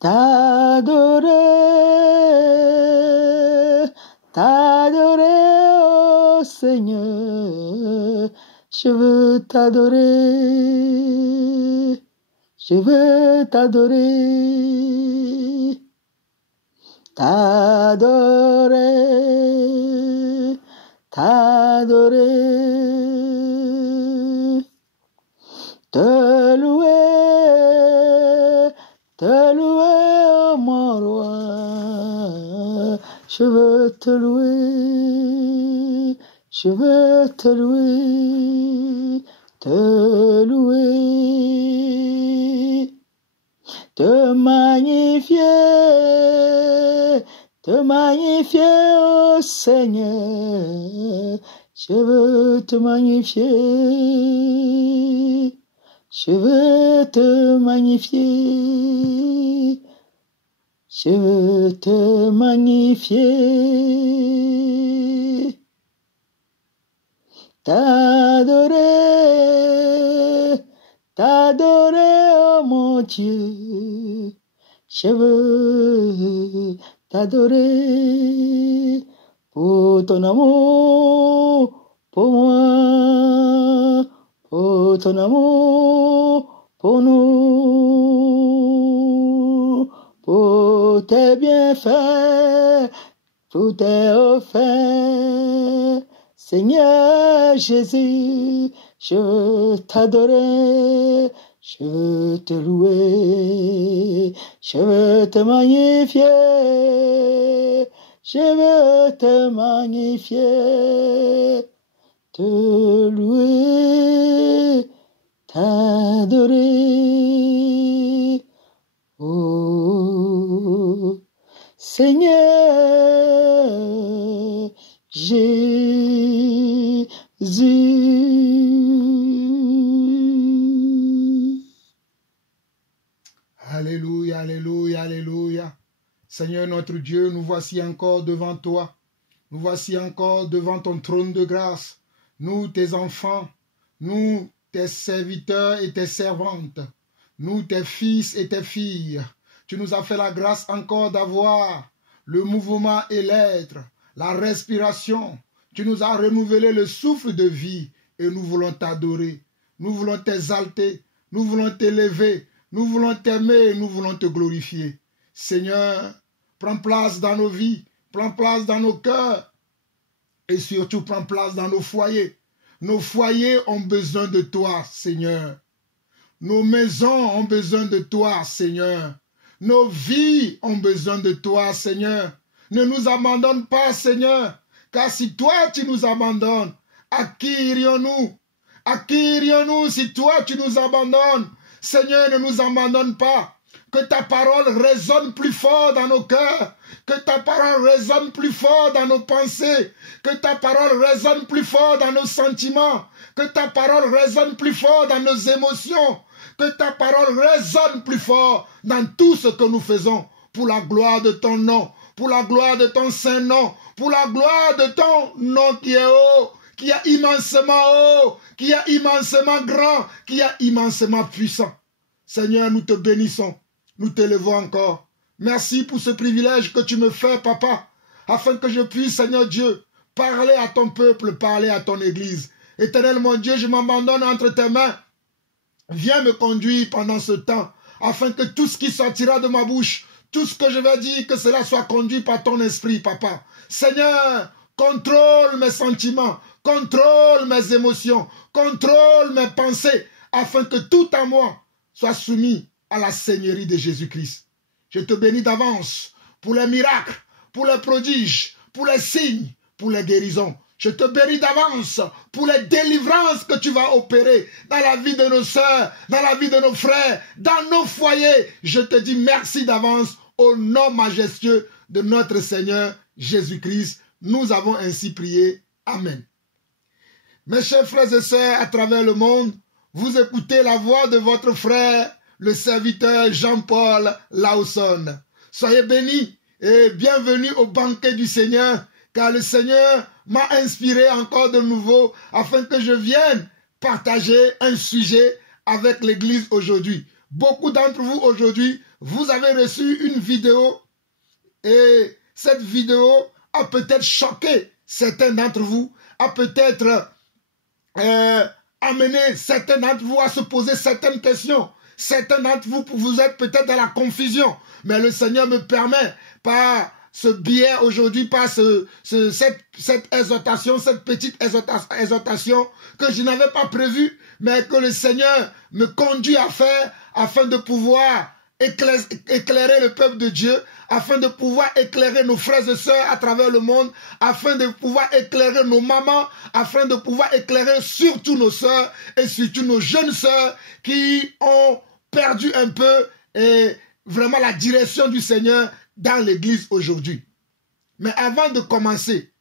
t'adorer, t'adorer, oh Seigneur, je veux t'adorer, je veux t'adorer, t'adorer, t'adorer, te louer, oh mon roi, je veux te louer, je veux te louer, te louer, te magnifier, oh Seigneur, je veux te magnifier. Je veux te magnifier, je veux te magnifier, t'adorer, t'adorer, oh mon Dieu, je veux t'adorer pour ton amour, pour moi, pour ton amour, pour nous, pour tes bienfaits, pour tes offertes. Seigneur Jésus, je veux t'adorer, je veux te louer, je veux te magnifier, je veux te magnifier, te louer, t'adorer, oh Seigneur Jésus. Alléluia, alléluia, alléluia. Seigneur notre Dieu, nous voici encore devant toi. Nous voici encore devant ton trône de grâce. Nous, tes enfants, nous, tes serviteurs et tes servantes, nous, tes fils et tes filles. Tu nous as fait la grâce encore d'avoir le mouvement et l'être, la respiration. Tu nous as renouvelé le souffle de vie et nous voulons t'adorer. Nous voulons t'exalter, nous voulons t'élever, nous voulons t'aimer et nous voulons te glorifier. Seigneur, prends place dans nos vies, prends place dans nos cœurs et surtout prends place dans nos foyers. Nos foyers ont besoin de toi, Seigneur. Nos maisons ont besoin de toi, Seigneur. Nos vies ont besoin de toi, Seigneur. Ne nous abandonne pas, Seigneur, car si toi tu nous abandonnes, à qui irions-nous? À qui irions-nous si toi tu nous abandonnes? Seigneur, ne nous abandonne pas. Que ta parole résonne plus fort dans nos cœurs. Que ta parole résonne plus fort dans nos pensées. Que ta parole résonne plus fort dans nos sentiments. Que ta parole résonne plus fort dans nos émotions. Que ta parole résonne plus fort dans tout ce que nous faisons pour la gloire de ton nom, pour la gloire de ton saint nom, pour la gloire de ton nom qui est haut, qui est immensement haut, qui est immensement grand, qui est immensement puissant. Seigneur, nous te bénissons, nous t'élevons encore. Merci pour ce privilège que tu me fais, Papa, afin que je puisse, Seigneur Dieu, parler à ton peuple, parler à ton Église. Éternel mon Dieu, je m'abandonne entre tes mains. Viens me conduire pendant ce temps, afin que tout ce qui sortira de ma bouche, tout ce que je vais dire, que cela soit conduit par ton esprit, Papa. Seigneur, contrôle mes sentiments, contrôle mes émotions, contrôle mes pensées, afin que tout à moi soit soumis à la Seigneurie de Jésus-Christ. Je te bénis d'avance pour les miracles, pour les prodiges, pour les signes, pour les guérisons. Je te bénis d'avance pour les délivrances que tu vas opérer dans la vie de nos sœurs, dans la vie de nos frères, dans nos foyers. Je te dis merci d'avance au nom majestueux de notre Seigneur Jésus-Christ. Nous avons ainsi prié. Amen. Mes chers frères et sœurs à travers le monde, vous écoutez la voix de votre frère, le serviteur Jean-Paul Lawson. Soyez bénis et bienvenue au banquet du Seigneur, car le Seigneur m'a inspiré encore de nouveau afin que je vienne partager un sujet avec l'Église aujourd'hui. beaucoup d'entre vous aujourd'hui, vous avez reçu une vidéo et cette vidéo a peut-être choqué certains d'entre vous, a peut-être amené certains d'entre vous à se poser certaines questions. Certains d'entre vous, vous êtes peut-être dans la confusion, mais le Seigneur me permet par ce biais aujourd'hui, par cette exhortation, cette petite exhortation que je n'avais pas prévue, mais que le Seigneur me conduit à faire afin de pouvoir éclairer le peuple de Dieu, afin de pouvoir éclairer nos frères et sœurs à travers le monde, afin de pouvoir éclairer nos mamans, afin de pouvoir éclairer surtout nos sœurs et surtout nos jeunes sœurs qui ont perdu un peu vraiment la direction du Seigneur dans l'église aujourd'hui. Mais avant de commencer,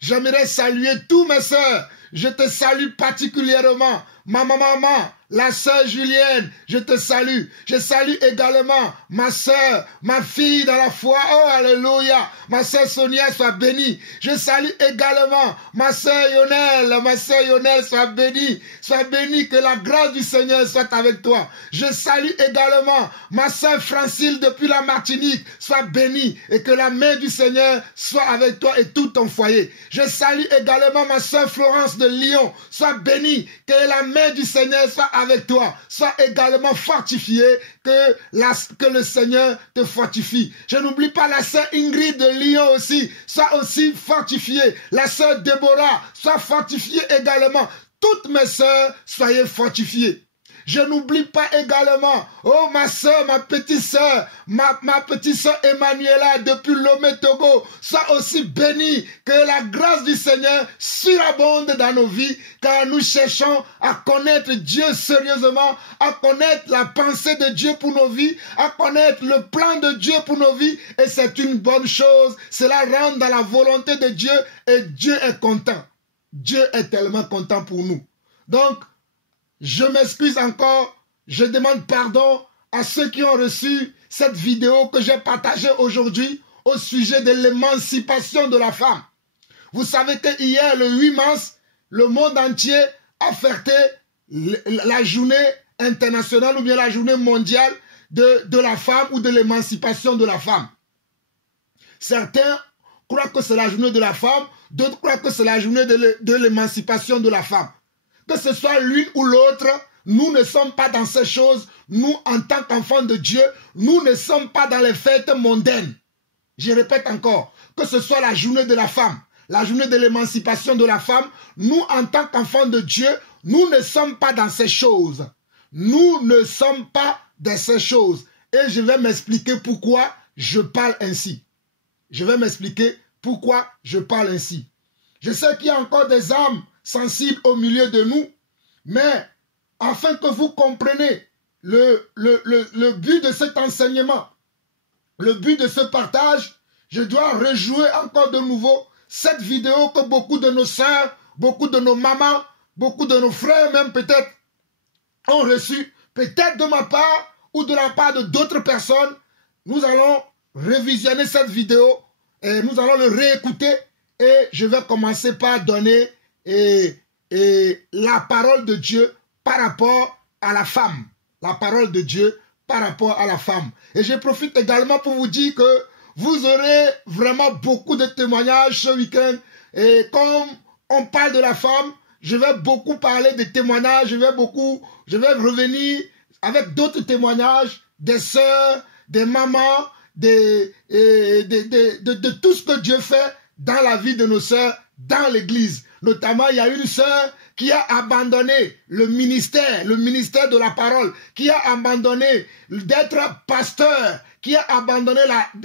j'aimerais saluer tous mes sœurs. Je te salue particulièrement, ma maman, la sœur Julienne, je te salue. Je salue également ma sœur, ma fille dans la foi. Oh, alléluia. Ma sœur Sonia, sois bénie. Je salue également ma sœur Yonel, sois bénie. Sois bénie, que la grâce du Seigneur soit avec toi. Je salue également ma sœur Francine depuis la Martinique. Sois bénie et que la main du Seigneur soit avec toi et tout ton foyer. Je salue également ma sœur Florence de Lyon. Sois bénie, que la main du Seigneur soit avec toi. Sois également fortifié, que le Seigneur te fortifie. Je n'oublie pas la sœur Ingrid de Lyon aussi. Sois aussi fortifiée. La sœur Déborah, sois fortifiée également. Toutes mes sœurs, soyez fortifiées. Je n'oublie pas également, oh ma soeur, ma petite soeur, ma petite soeur Emmanuela depuis Lomé Togo, sois aussi bénie, que la grâce du Seigneur surabonde dans nos vies, car nous cherchons à connaître Dieu sérieusement, à connaître la pensée de Dieu pour nos vies, à connaître le plan de Dieu pour nos vies, et c'est une bonne chose. Cela rentre dans la volonté de Dieu, et Dieu est content. Dieu est tellement content pour nous. Donc, je m'excuse encore, je demande pardon à ceux qui ont reçu cette vidéo que j'ai partagée aujourd'hui au sujet de l'émancipation de la femme. Vous savez que hier, le 8 mars, le monde entier a fêté la journée internationale ou bien la journée mondiale de la femme ou de l'émancipation de la femme. Certains croient que c'est la journée de la femme, d'autres croient que c'est la journée de l'émancipation de la femme. Que ce soit l'une ou l'autre, nous ne sommes pas dans ces choses. Nous, en tant qu'enfants de Dieu, nous ne sommes pas dans les fêtes mondaines. Je répète encore, que ce soit la journée de la femme, la journée de l'émancipation de la femme, nous, en tant qu'enfants de Dieu, nous ne sommes pas dans ces choses. Nous ne sommes pas dans ces choses. Et je vais m'expliquer pourquoi je parle ainsi. Je vais m'expliquer pourquoi je parle ainsi. Je sais qu'il y a encore des âmes sensibles au milieu de nous, mais afin que vous compreniez le but de cet enseignement, le but de ce partage, je dois rejouer encore de nouveau cette vidéo que beaucoup de nos sœurs, beaucoup de nos mamans, beaucoup de nos frères même peut-être ont reçu, peut-être de ma part ou de la part de d'autres personnes. Nous allons révisionner cette vidéo et nous allons le réécouter et je vais commencer par donner la parole de Dieu par rapport à la femme. La parole de Dieu par rapport à la femme. Et je profite également pour vous dire que vous aurez vraiment beaucoup de témoignages ce week-end. Et comme on parle de la femme, je vais beaucoup parler des témoignages. Je vais revenir avec d'autres témoignages des sœurs, des mamans, de tout ce que Dieu fait dans la vie de nos sœurs, dans l'église. Notamment, il y a une sœur qui a abandonné le ministère de la parole, qui a abandonné d'être pasteur, qui a abandonné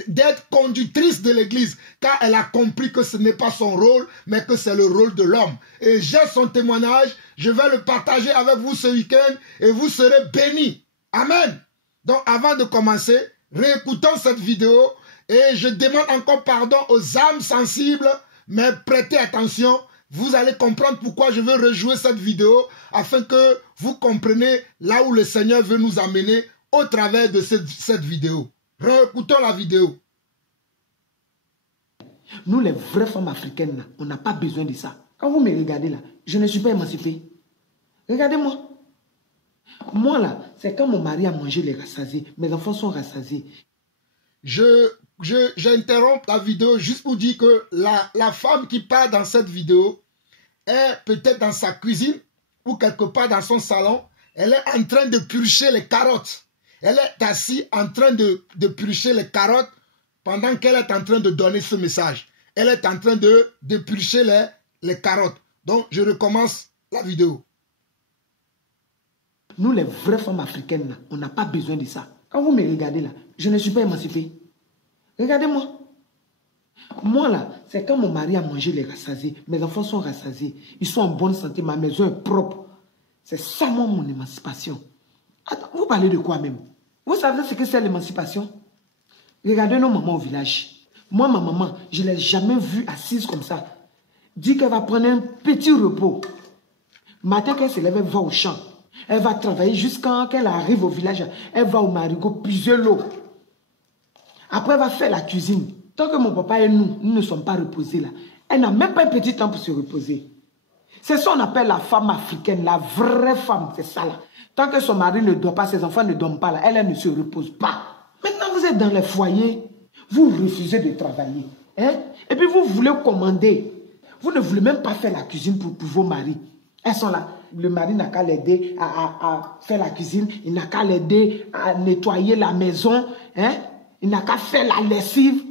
d'être conductrice de l'église, car elle a compris que ce n'est pas son rôle, mais que c'est le rôle de l'homme. Et j'ai son témoignage, je vais le partager avec vous ce week-end, et vous serez bénis. Amen. Donc, avant de commencer, réécoutons cette vidéo, et je demande encore pardon aux âmes sensibles, mais prêtez attention. Vous allez comprendre pourquoi je veux rejouer cette vidéo afin que vous compreniez là où le Seigneur veut nous amener au travers de cette vidéo. Réécoutons la vidéo. Nous, les vraies femmes africaines, là, on n'a pas besoin de ça. Quand vous me regardez là, je ne suis pas émancipée. Regardez-moi. Moi, là, c'est quand mon mari a mangé les rassasiés. Mes enfants sont rassasiés. J'interromps la vidéo juste pour dire que la femme qui parle dans cette vidéo est peut-être dans sa cuisine ou quelque part dans son salon. Elle est en train de purger les carottes. Elle est assise en train de purger les carottes pendant qu'elle est en train de donner ce message. Elle est en train de purger les carottes. Donc, je recommence la vidéo. Nous, les vraies femmes africaines, là, on n'a pas besoin de ça. Quand vous me regardez là, je ne suis pas émancipée. Regardez-moi. Moi, là, c'est quand mon mari a mangé les rassasiés. Mes enfants sont rassasiés. Ils sont en bonne santé. Ma maison est propre. C'est ça, moi, mon émancipation. Attends, vous parlez de quoi même? Vous savez ce que c'est l'émancipation? Regardez nos mamans au village. Moi, ma maman, je ne l'ai jamais vue assise comme ça. Dit qu'elle va prendre un petit repos. Matin, qu'elle se lève, elle va au champ. Elle va travailler jusqu'à qu'elle arrive au village. Elle va au marigot, puiser l'eau. Après, elle va faire la cuisine. Tant que mon papa et nous ne sommes pas reposés là, elle n'a même pas un petit temps pour se reposer. C'est ça qu'on appelle la femme africaine, la vraie femme, c'est ça là. Tant que son mari ne dort pas, ses enfants ne dorment pas là, elle ne se repose pas. Maintenant, vous êtes dans les foyers, vous refusez de travailler. Hein? Et puis vous voulez commander. Vous ne voulez même pas faire la cuisine pour vos maris. Elles sont là. Le mari n'a qu'à l'aider à faire la cuisine. Il n'a qu'à l'aider à nettoyer la maison. Hein? Il n'a qu'à faire la lessive.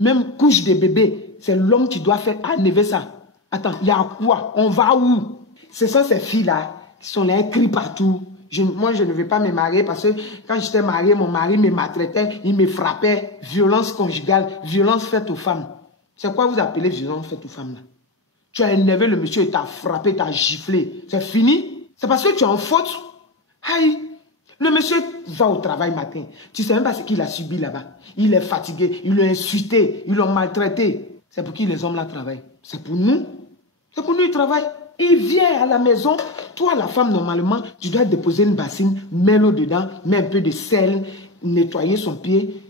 Même couche de bébé. C'est l'homme qui doit faire enlever ça. Attends, il y a quoi? On va où? Ce sont ces filles-là qui sont là, elles crient partout. Moi, je ne vais pas me marier parce que quand j'étais mariée, mon mari me maltraitait, il me frappait. Violence conjugale, violence faite aux femmes. C'est quoi vous appelez violence faite aux femmes là? Tu as énervé le monsieur, il t'a frappé, t'a giflé. C'est fini? C'est parce que tu es en faute? Aïe! Le monsieur va au travail matin. Tu ne sais même pas ce qu'il a subi là-bas. Il est fatigué, ils l'ont insulté, ils l'ont maltraité. C'est pour qui les hommes là travaillent? C'est pour nous. C'est pour nous, ils travaillent. Il vient à la maison. Toi, la femme, normalement, tu dois déposer une bassine, mets l'eau dedans, mets un peu de sel, nettoyer son pied.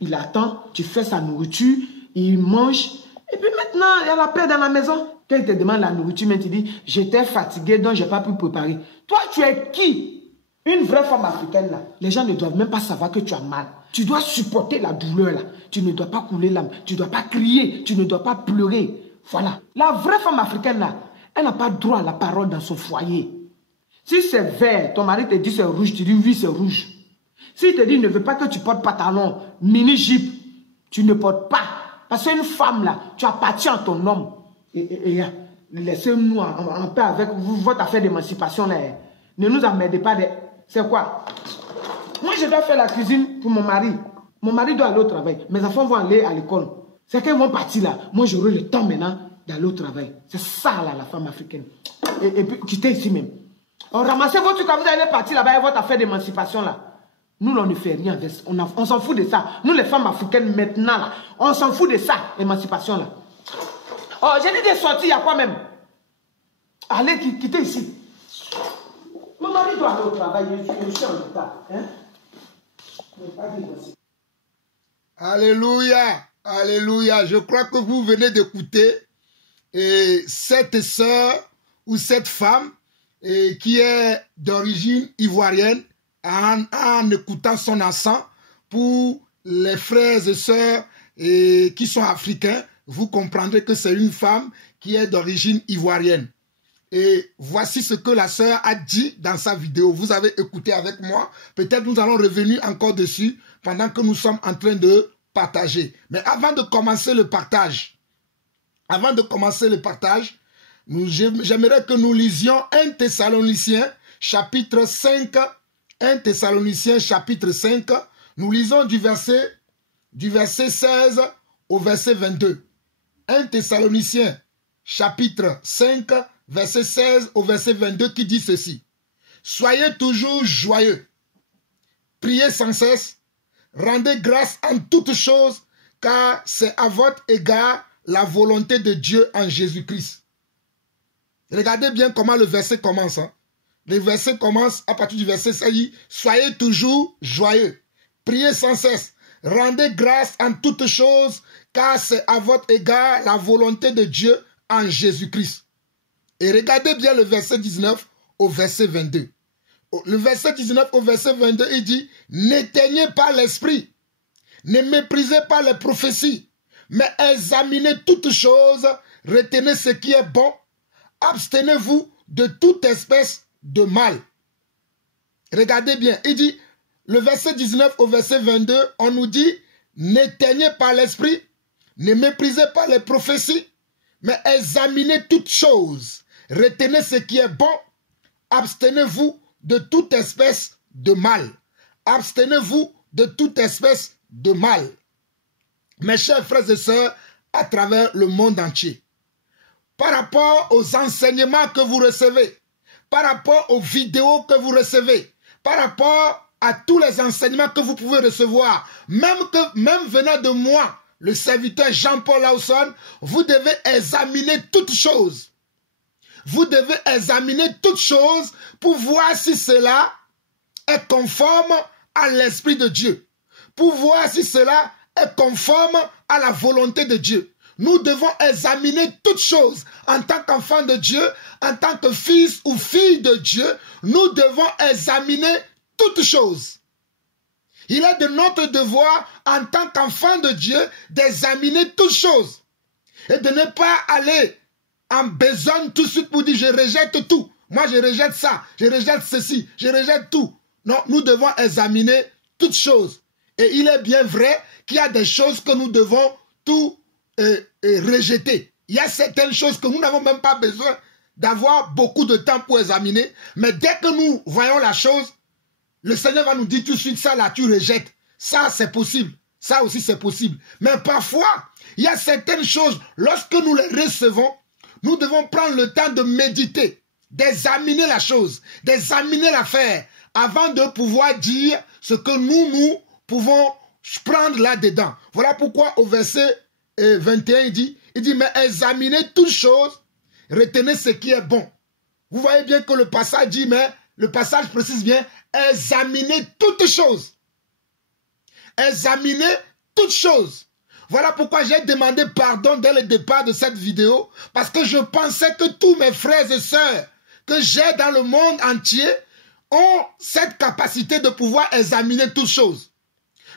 Il attend, tu fais sa nourriture, il mange. Et puis maintenant, il y a la paix dans la maison. Quand il te demande la nourriture, mais tu dis, j'étais fatigué, donc je n'ai pas pu préparer. Toi, tu es qui? Une vraie femme africaine, là. Les gens ne doivent même pas savoir que tu as mal. Tu dois supporter la douleur, là. Tu ne dois pas couler l'âme. Tu ne dois pas crier. Tu ne dois pas pleurer. Voilà. La vraie femme africaine, là, elle n'a pas droit à la parole dans son foyer. Si c'est vert, ton mari te dit c'est rouge, tu dis oui, c'est rouge. S'il te dit, il ne veut pas que tu portes pantalon, mini-jupe, tu ne portes pas. Parce qu'une femme, là, tu appartiens à ton homme. Et laissez-nous en paix avec vous, votre affaire d'émancipation, là. Ne nous emmerdez pas. C'est quoi? Moi, je dois faire la cuisine pour mon mari. Mon mari doit aller au travail. Mes enfants vont aller à l'école. C'est qu'ils vont partir là. Moi, j'aurai le temps maintenant d'aller au travail. C'est ça, là, la femme africaine. Et puis, quittez ici même. On ramassez votre truc quand vous allez partir là-bas et votre affaire d'émancipation, là. Nous, on ne fait rien avec ça. On s'en fout de ça. Nous, les femmes africaines, maintenant, là, on s'en fout de ça, émancipation, là. Oh, j'ai dit de sortir, il y a quoi même? Allez, quittez ici. Mon mari doit aller au travail, je suis en retard. Hein? Alléluia, alléluia. Je crois que vous venez d'écouter cette sœur ou cette femme qui est d'origine ivoirienne en écoutant son accent. Pour les frères et sœurs qui sont africains, vous comprendrez que c'est une femme qui est d'origine ivoirienne. Et voici ce que la sœur a dit dans sa vidéo. Vous avez écouté avec moi. Peut-être nous allons revenir encore dessus pendant que nous sommes en train de partager. Mais avant de commencer le partage, j'aimerais que nous lisions 1 Thessaloniciens chapitre 5. 1 Thessaloniciens chapitre 5. Nous lisons du verset 16 au verset 22. 1 Thessaloniciens chapitre 5. Verset 16 au verset 22 qui dit ceci. Soyez toujours joyeux, priez sans cesse, rendez grâce en toutes choses, car c'est à votre égard la volonté de Dieu en Jésus-Christ. Regardez bien comment le verset commence. Hein. Le verset commence à partir du verset 16. Soyez toujours joyeux, priez sans cesse, rendez grâce en toutes choses, car c'est à votre égard la volonté de Dieu en Jésus-Christ. Et regardez bien le verset 19 au verset 22. le verset 19 au verset 22, il dit, n'éteignez pas l'esprit, ne méprisez pas les prophéties, mais examinez toutes choses, retenez ce qui est bon, abstenez-vous de toute espèce de mal. Regardez bien, il dit, le verset 19 au verset 22, on nous dit, n'éteignez pas l'esprit, ne méprisez pas les prophéties, mais examinez toutes choses, retenez ce qui est bon, abstenez-vous de toute espèce de mal. Abstenez-vous de toute espèce de mal. Mes chers frères et sœurs, à travers le monde entier, par rapport aux enseignements que vous recevez, par rapport aux vidéos que vous recevez, par rapport à tous les enseignements que vous pouvez recevoir, même venant de moi, le serviteur Jean-Paul Lawson, vous devez examiner toutes choses. Vous devez examiner toutes choses pour voir si cela est conforme à l'Esprit de Dieu. Pour voir si cela est conforme à la volonté de Dieu. Nous devons examiner toutes choses en tant qu'enfant de Dieu, en tant que fils ou fille de Dieu. Nous devons examiner toutes choses. Il est de notre devoir en tant qu'enfant de Dieu d'examiner toutes choses et de ne pas aller en besogne tout de suite pour dire je rejette tout. Moi je rejette ça, je rejette ceci, je rejette tout. Non, nous devons examiner toutes choses. Et il est bien vrai qu'il y a des choses que nous devons tout rejeter. Il y a certaines choses que nous n'avons même pas besoin d'avoir beaucoup de temps pour examiner. Mais dès que nous voyons la chose, le Seigneur va nous dire tout de suite, ça là, tu rejettes. Ça, c'est possible. Ça aussi, c'est possible. Mais parfois, il y a certaines choses, lorsque nous les recevons, nous devons prendre le temps de méditer, d'examiner la chose, d'examiner l'affaire, avant de pouvoir dire ce que nous pouvons prendre là-dedans. Voilà pourquoi au verset 21, il dit, mais examinez toutes choses, retenez ce qui est bon. Vous voyez bien que le passage dit, mais le passage précise bien, examinez toutes choses. Examinez toutes choses. Voilà pourquoi j'ai demandé pardon dès le départ de cette vidéo, parce que je pensais que tous mes frères et sœurs que j'ai dans le monde entier ont cette capacité de pouvoir examiner toutes choses.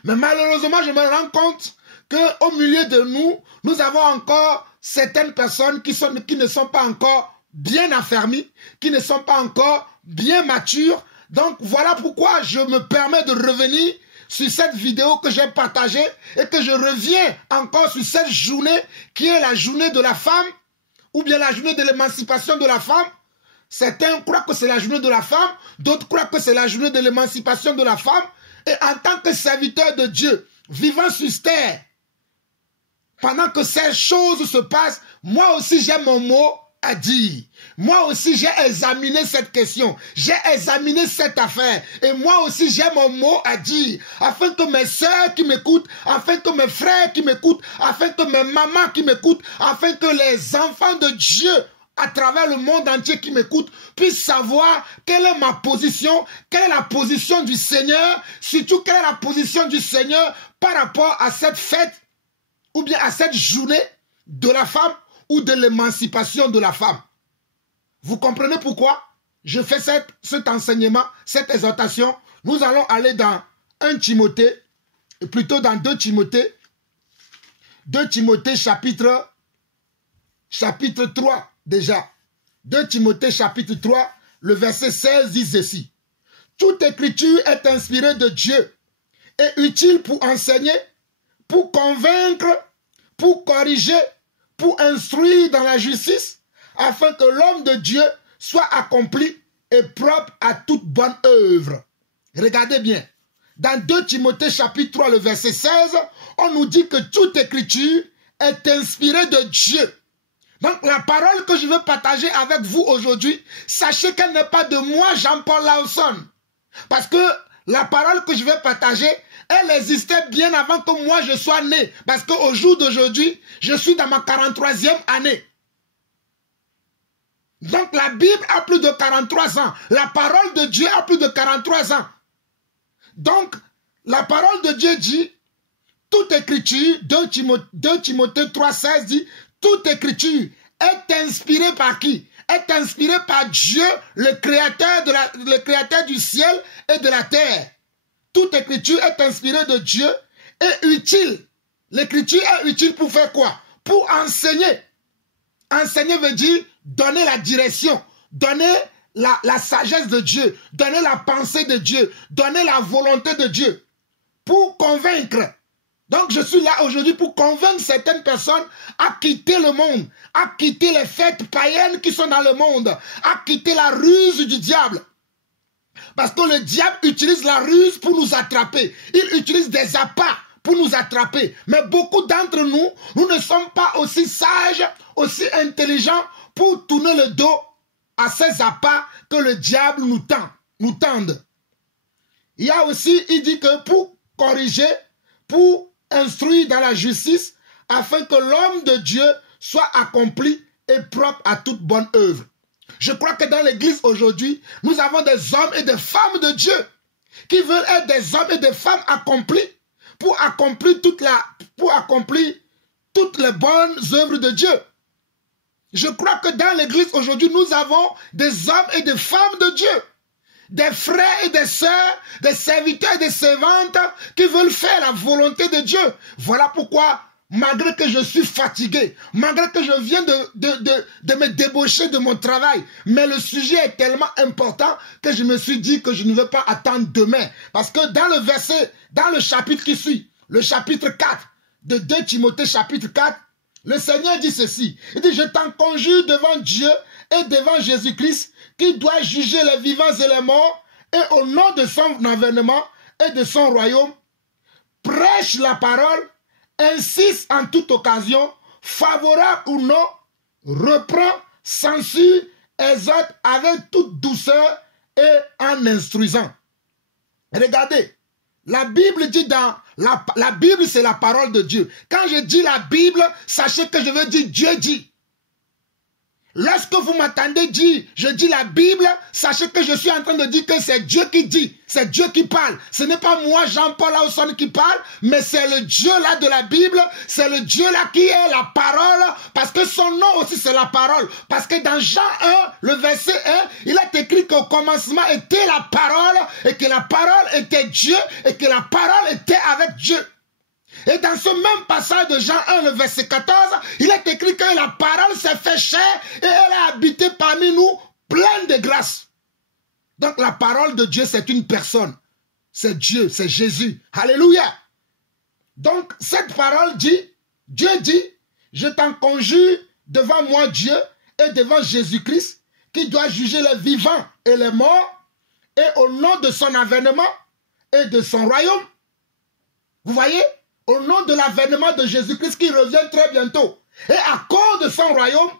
Mais malheureusement, je me rends compte qu'au milieu de nous, nous avons encore certaines personnes qui ne sont pas encore bien affermies, qui ne sont pas encore bien matures. Donc voilà pourquoi je me permets de revenir sur cette vidéo que j'ai partagée et que je reviens encore sur cette journée qui est la journée de la femme ou bien la journée de l'émancipation de la femme. Certains croient que c'est la journée de la femme, d'autres croient que c'est la journée de l'émancipation de la femme. Et en tant que serviteur de Dieu, vivant sur terre, pendant que ces choses se passent, moi aussi j'ai mon mot à dire. Moi aussi j'ai examiné cette question, j'ai examiné cette affaire. Et moi aussi j'ai mon mot à dire, afin que mes soeurs qui m'écoutent, afin que mes frères qui m'écoutent, afin que mes mamans qui m'écoutent, afin que les enfants de Dieu à travers le monde entier qui m'écoute, puisse savoir quelle est ma position, quelle est la position du Seigneur, surtout quelle est la position du Seigneur par rapport à cette fête, ou bien à cette journée de la femme, ou de l'émancipation de la femme. Vous comprenez pourquoi je fais cet enseignement, cette exhortation? Nous allons aller dans 1 Timothée, plutôt dans 2 Timothée, 2 Timothée chapitre 3. Déjà, 2 Timothée chapitre 3, le verset 16 dit ceci. Toute écriture est inspirée de Dieu et utile pour enseigner, pour convaincre, pour corriger, pour instruire dans la justice, afin que l'homme de Dieu soit accompli et propre à toute bonne œuvre. Regardez bien. Dans 2 Timothée chapitre 3, le verset 16, on nous dit que toute écriture est inspirée de Dieu. Donc la parole que je veux partager avec vous aujourd'hui, sachez qu'elle n'est pas de moi, Jean-Paul Lawson. Parce que la parole que je vais partager, elle existait bien avant que moi je sois né. Parce qu'au jour d'aujourd'hui, je suis dans ma 43e année. Donc la Bible a plus de 43 ans. La parole de Dieu a plus de 43 ans. Donc la parole de Dieu dit, toute écriture, 2 Timothée 3,16 dit, toute écriture est inspirée par qui? est inspiré par Dieu, le créateur du ciel et de la terre. Toute écriture est inspirée de Dieu et utile. L'écriture est utile pour faire quoi? Pour enseigner. Enseigner veut dire donner la direction, donner la sagesse de Dieu, donner la pensée de Dieu, donner la volonté de Dieu, pour convaincre. Donc je suis là aujourd'hui pour convaincre certaines personnes à quitter le monde, à quitter les fêtes païennes qui sont dans le monde, à quitter la ruse du diable. Parce que le diable utilise la ruse pour nous attraper. Il utilise des appâts pour nous attraper. Mais beaucoup d'entre nous, nous ne sommes pas aussi sages, aussi intelligents pour tourner le dos à ces appâts que le diable nous tende. Il y a aussi, il dit que pour corriger, pour instruire dans la justice, afin que l'homme de Dieu soit accompli et propre à toute bonne œuvre. Je crois que dans l'église aujourd'hui, nous avons des hommes et des femmes de Dieu qui veulent être des hommes et des femmes accomplis pour accomplir toutes les bonnes œuvres de Dieu. Je crois que dans l'église aujourd'hui, nous avons des hommes et des femmes de Dieu, des frères et des sœurs, des serviteurs et des servantes qui veulent faire la volonté de Dieu. Voilà pourquoi, malgré que je suis fatigué, malgré que je viens de me débaucher de mon travail, mais le sujet est tellement important que je me suis dit que je ne veux pas attendre demain. Parce que dans le chapitre qui suit, le chapitre 4 de 2 Timothée chapitre 4, le Seigneur dit ceci. Il dit, je t'en conjure devant Dieu et devant Jésus-Christ, qui doit juger les vivants et les morts, et au nom de son avènement et de son royaume, prêche la parole, insiste en toute occasion, favorable ou non, reprend, censure, exhorte avec toute douceur et en instruisant. Regardez, la Bible dit la Bible c'est la parole de Dieu. Quand je dis la Bible, sachez que je veux dire Dieu dit. Lorsque vous m'entendez dire, je dis la Bible, sachez que je suis en train de dire que c'est Dieu qui dit, c'est Dieu qui parle. Ce n'est pas moi, Jean-Paul Ausson, qui parle, mais c'est le Dieu là de la Bible, c'est le Dieu là qui est la parole, parce que son nom aussi c'est la parole. Parce que dans Jean 1, le verset 1, il est écrit qu'au commencement était la parole, et que la parole était Dieu, et que la parole était avec Dieu. Et dans ce même passage de Jean 1, le verset 14, il est écrit que la parole s'est fait chair et elle a habité parmi nous pleine de grâce. Donc la parole de Dieu, c'est une personne. C'est Dieu, c'est Jésus. Alléluia. Donc cette parole dit, Dieu dit, je t'en conjure devant moi Dieu et devant Jésus-Christ, qui doit juger les vivants et les morts, et au nom de son avènement et de son royaume. Vous voyez? Au nom de l'avènement de Jésus-Christ qui revient très bientôt. Et à cause de son royaume,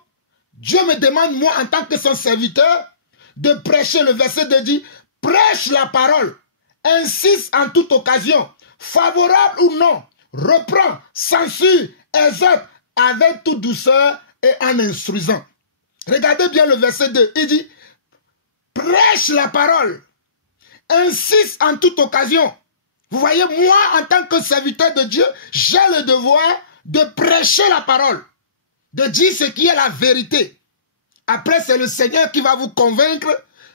Dieu me demande, moi, en tant que son serviteur, de prêcher. Le verset 2 dit, prêche la parole, insiste en toute occasion, favorable ou non, reprend, censure, exhorte avec toute douceur et en instruisant. Regardez bien le verset 2, il dit, prêche la parole, insiste en toute occasion. Vous voyez, moi, en tant que serviteur de Dieu, j'ai le devoir de prêcher la parole, de dire ce qui est la vérité. Après, c'est le Seigneur qui va vous convaincre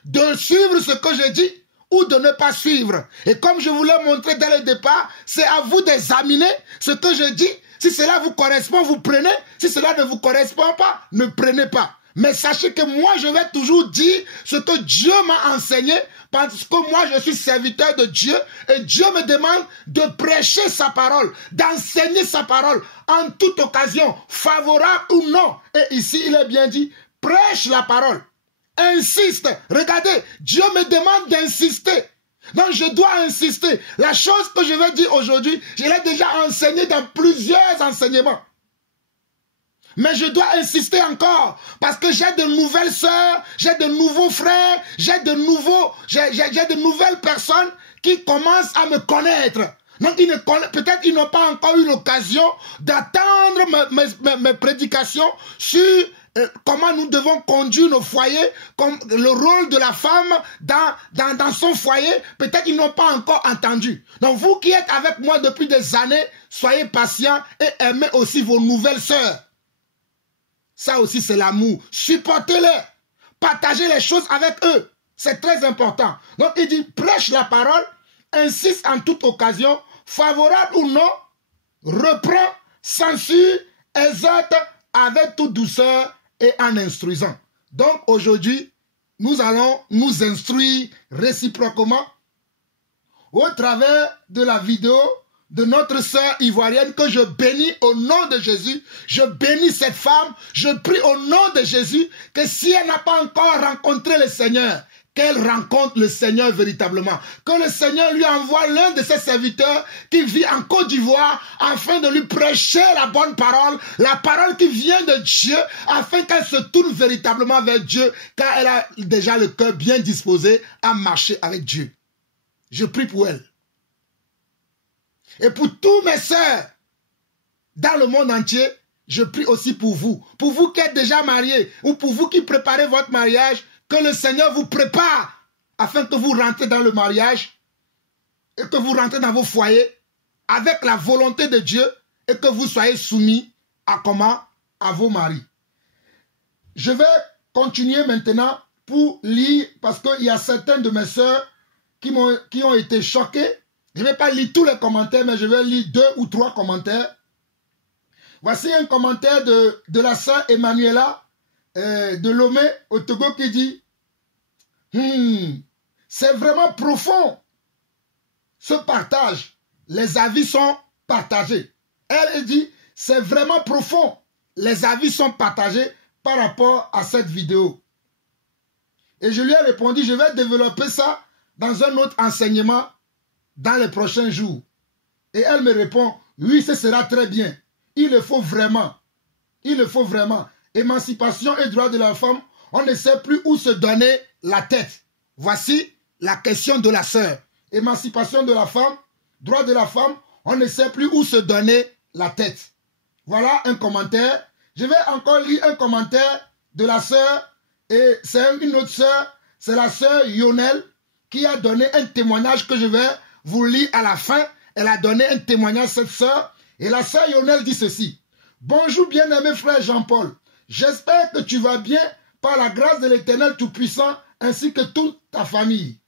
de suivre ce que je dis ou de ne pas suivre. Et comme je vous l'ai montré dès le départ, c'est à vous d'examiner ce que je dis. Si cela vous correspond, vous prenez. Si cela ne vous correspond pas, ne prenez pas. Mais sachez que moi, je vais toujours dire ce que Dieu m'a enseigné, parce que moi, je suis serviteur de Dieu, et Dieu me demande de prêcher sa parole, d'enseigner sa parole, en toute occasion, favorable ou non. Et ici, il est bien dit, prêche la parole, insiste. Regardez, Dieu me demande d'insister. Donc, je dois insister. La chose que je vais dire aujourd'hui, je l'ai déjà enseigné dans plusieurs enseignements. Mais je dois insister encore, parce que j'ai de nouvelles sœurs, j'ai de nouveaux frères, j'ai de nouvelles personnes qui commencent à me connaître. Donc peut-être ils n'ont pas encore eu l'occasion d'attendre mes prédications sur comment nous devons conduire nos foyers, comme le rôle de la femme dans son foyer. Peut-être ils n'ont pas encore entendu. Donc vous qui êtes avec moi depuis des années, soyez patients et aimez aussi vos nouvelles sœurs. Ça aussi, c'est l'amour. Supportez-les. partager les choses avec eux. C'est très important. Donc il dit, prêche la parole, insiste en toute occasion, favorable ou non, reprend, censure, exhorte avec toute douceur et en instruisant. Donc aujourd'hui, nous allons nous instruire réciproquement au travers de la vidéo de notre sœur ivoirienne que je bénis au nom de Jésus. Je bénis cette femme. Je prie au nom de Jésus que si elle n'a pas encore rencontré le Seigneur, qu'elle rencontre le Seigneur véritablement. Que le Seigneur lui envoie l'un de ses serviteurs qui vit en Côte d'Ivoire afin de lui prêcher la parole qui vient de Dieu, afin qu'elle se tourne véritablement vers Dieu, car elle a déjà le cœur bien disposé à marcher avec Dieu. Je prie pour elle. Et pour tous mes sœurs dans le monde entier, je prie aussi pour vous. Pour vous qui êtes déjà mariés ou pour vous qui préparez votre mariage, que le Seigneur vous prépare afin que vous rentrez dans le mariage et que vous rentrez dans vos foyers avec la volonté de Dieu et que vous soyez soumis à comment? À vos maris. Je vais continuer maintenant pour lire, parce qu'il y a certaines de mes sœurs qui ont été choquées. Je ne vais pas lire tous les commentaires, mais je vais lire 2 ou 3 commentaires. Voici un commentaire de la sœur Emmanuela de Lomé au Togo qui dit c'est vraiment profond ce partage. Les avis sont partagés. Elle dit c'est vraiment profond. Les avis sont partagés par rapport à cette vidéo. Et je lui ai répondu, je vais développer ça dans un autre enseignement dans les prochains jours. Et elle me répond, oui, ce sera très bien. Il le faut vraiment. Il le faut vraiment. Émancipation et droit de la femme, on ne sait plus où se donner la tête. Voici la question de la sœur. Émancipation de la femme, droit de la femme, on ne sait plus où se donner la tête. Voilà un commentaire. Je vais encore lire un commentaire de la sœur, et c'est une autre sœur, c'est la sœur Yonel, qui a donné un témoignage que je vais vous lire à la fin. Elle a donné un témoignage, cette sœur, et la sœur Yonel dit ceci. Bonjour bien-aimé frère Jean-Paul, j'espère que tu vas bien par la grâce de l'Éternel Tout-Puissant ainsi que toute ta famille.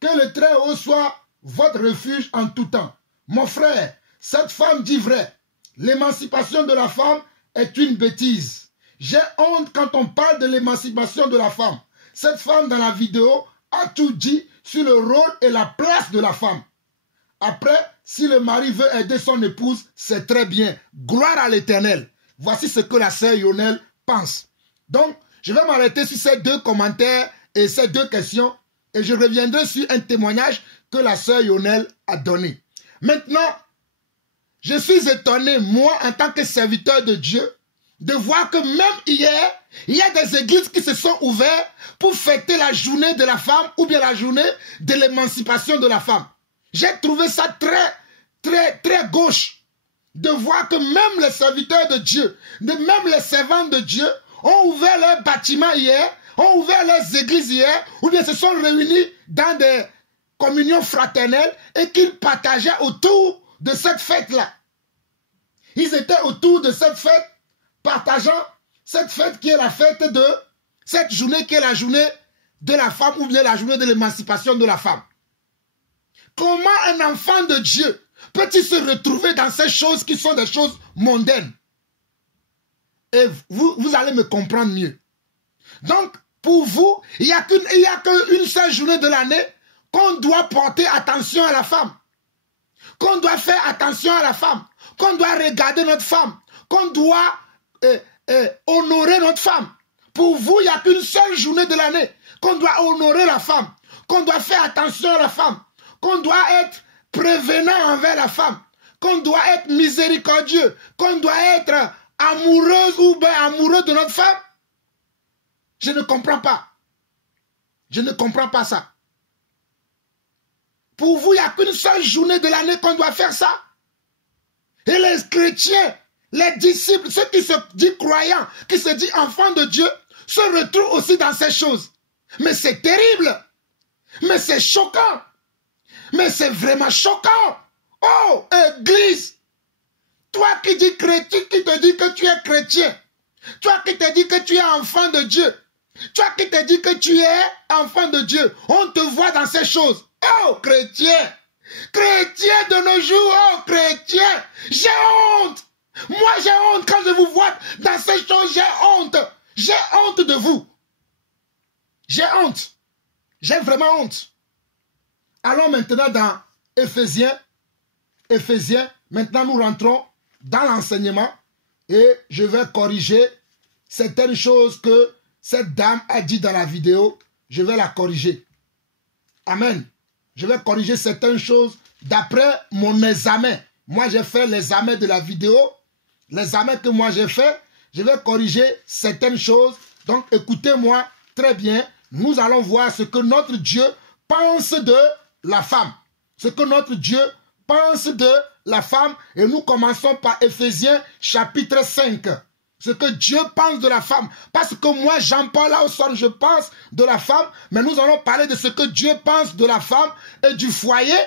Que le Très-Haut soit votre refuge en tout temps. Mon frère, cette femme dit vrai. L'émancipation de la femme est une bêtise. J'ai honte quand on parle de l'émancipation de la femme. Cette femme dans la vidéo a tout dit sur le rôle et la place de la femme. Après, si le mari veut aider son épouse, c'est très bien. Gloire à l'Éternel. Voici ce que la sœur Yonel pense. Donc, je vais m'arrêter sur ces 2 commentaires et ces 2 questions et je reviendrai sur un témoignage que la sœur Yonel a donné. Maintenant, je suis étonné, moi, en tant que serviteur de Dieu, de voir que même hier, il y a des églises qui se sont ouvertes pour fêter la journée de la femme ou bien la journée de l'émancipation de la femme. J'ai trouvé ça très gauche de voir que même les serviteurs de Dieu, même les servants de Dieu ont ouvert leurs bâtiments hier, ont ouvert leurs églises hier, ou bien se sont réunis dans des communions fraternelles et qu'ils partageaient autour de cette fête-là. Ils étaient autour de cette fête, partageant cette fête qui est la fête de cette journée qui est la journée de la femme ou bien la journée de l'émancipation de la femme. Comment un enfant de Dieu peut-il se retrouver dans ces choses qui sont des choses mondaines? Et vous allez me comprendre mieux. Donc, pour vous, il n'y a qu'une seule journée de l'année qu'on doit porter attention à la femme. Qu'on doit faire attention à la femme. Qu'on doit regarder notre femme. Qu'on doit honorer notre femme. Pour vous, il n'y a qu'une seule journée de l'année qu'on doit honorer la femme. Qu'on doit faire attention à la femme. Qu'on doit être prévenant envers la femme. Qu'on doit être miséricordieux. Qu'on doit être amoureuse ou bien amoureux de notre femme. Je ne comprends pas. Je ne comprends pas ça. Pour vous, il n'y a qu'une seule journée de l'année qu'on doit faire ça. Et les chrétiens, les disciples, ceux qui se disent croyants, qui se disent enfants de Dieu, se retrouvent aussi dans ces choses. Mais c'est terrible. Mais c'est choquant. Mais c'est vraiment choquant. Oh, Église, toi qui dis chrétien, qui te dis que tu es chrétien, toi qui te dis que tu es enfant de Dieu, Toi qui te dis que tu es enfant de Dieu, on te voit dans ces choses. Oh, chrétien! Chrétien de nos jours, oh, chrétien! J'ai honte! Moi, j'ai honte quand je vous vois dans ces choses, j'ai honte! J'ai honte de vous! J'ai honte! J'ai vraiment honte! Allons maintenant dans Éphésiens. Éphésiens, maintenant nous rentrons dans l'enseignement et je vais corriger certaines choses que cette dame a dit dans la vidéo. Je vais la corriger. Amen. Je vais corriger certaines choses d'après mon examen. Moi, j'ai fait l'examen de la vidéo. L'examen que moi j'ai fait, je vais corriger certaines choses. Donc, écoutez-moi très bien. Nous allons voir ce que notre Dieu pense de la femme. Ce que notre Dieu pense de la femme. Et nous commençons par Éphésiens chapitre 5. Ce que Dieu pense de la femme. Parce que moi, Jean-Paul Lawson, je pense de la femme. Mais nous allons parler de ce que Dieu pense de la femme et du foyer.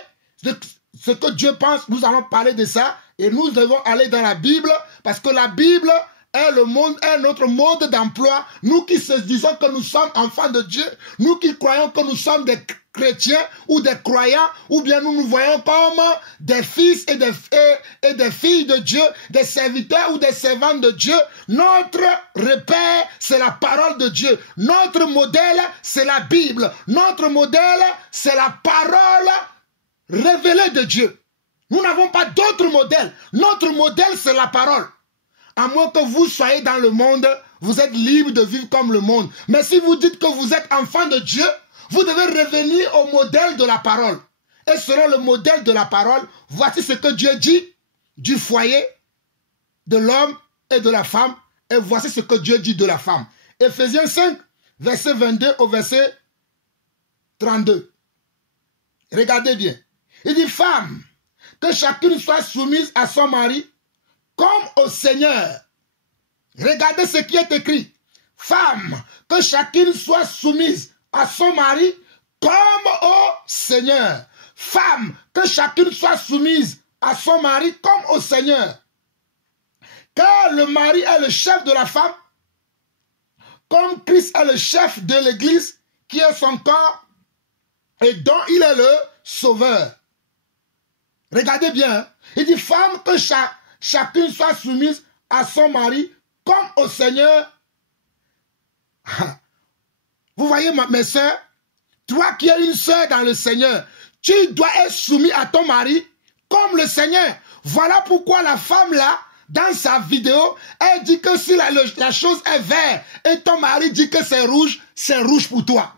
Ce que Dieu pense, nous allons parler de ça. Et nous devons aller dans la Bible. Parce que la Bible est le monde, est notre mode d'emploi. Nous qui se disons que nous sommes enfants de Dieu. Nous qui croyons que nous sommes des chrétiens ou des croyants, ou bien nous nous voyons comme des fils et des filles de Dieu, des serviteurs ou des servantes de Dieu. Notre repère, c'est la parole de Dieu. Notre modèle, c'est la Bible. Notre modèle, c'est la parole révélée de Dieu. Nous n'avons pas d'autre modèle. Notre modèle, c'est la parole. À moins que vous soyez dans le monde, vous êtes libre de vivre comme le monde. Mais si vous dites que vous êtes enfant de Dieu, vous devez revenir au modèle de la parole. Et selon le modèle de la parole, voici ce que Dieu dit du foyer, de l'homme et de la femme. Et voici ce que Dieu dit de la femme. Éphésiens 5, verset 22 au verset 32. Regardez bien. Il dit, femme, que chacune soit soumise à son mari comme au Seigneur. Regardez ce qui est écrit. Femme, que chacune soit soumise à son mari comme au Seigneur. Femme, que chacune soit soumise à son mari comme au Seigneur. Car le mari est le chef de la femme, comme Christ est le chef de l'Église, qui est son corps, et dont il est le sauveur. Regardez bien, hein? Il dit, femme, que chacune soit soumise à son mari, comme au Seigneur. Vous voyez, mes soeurs, toi qui es une soeur dans le Seigneur, tu dois être soumis à ton mari comme le Seigneur. Voilà pourquoi la femme là, dans sa vidéo, elle dit que si la chose est verte et ton mari dit que c'est rouge pour toi.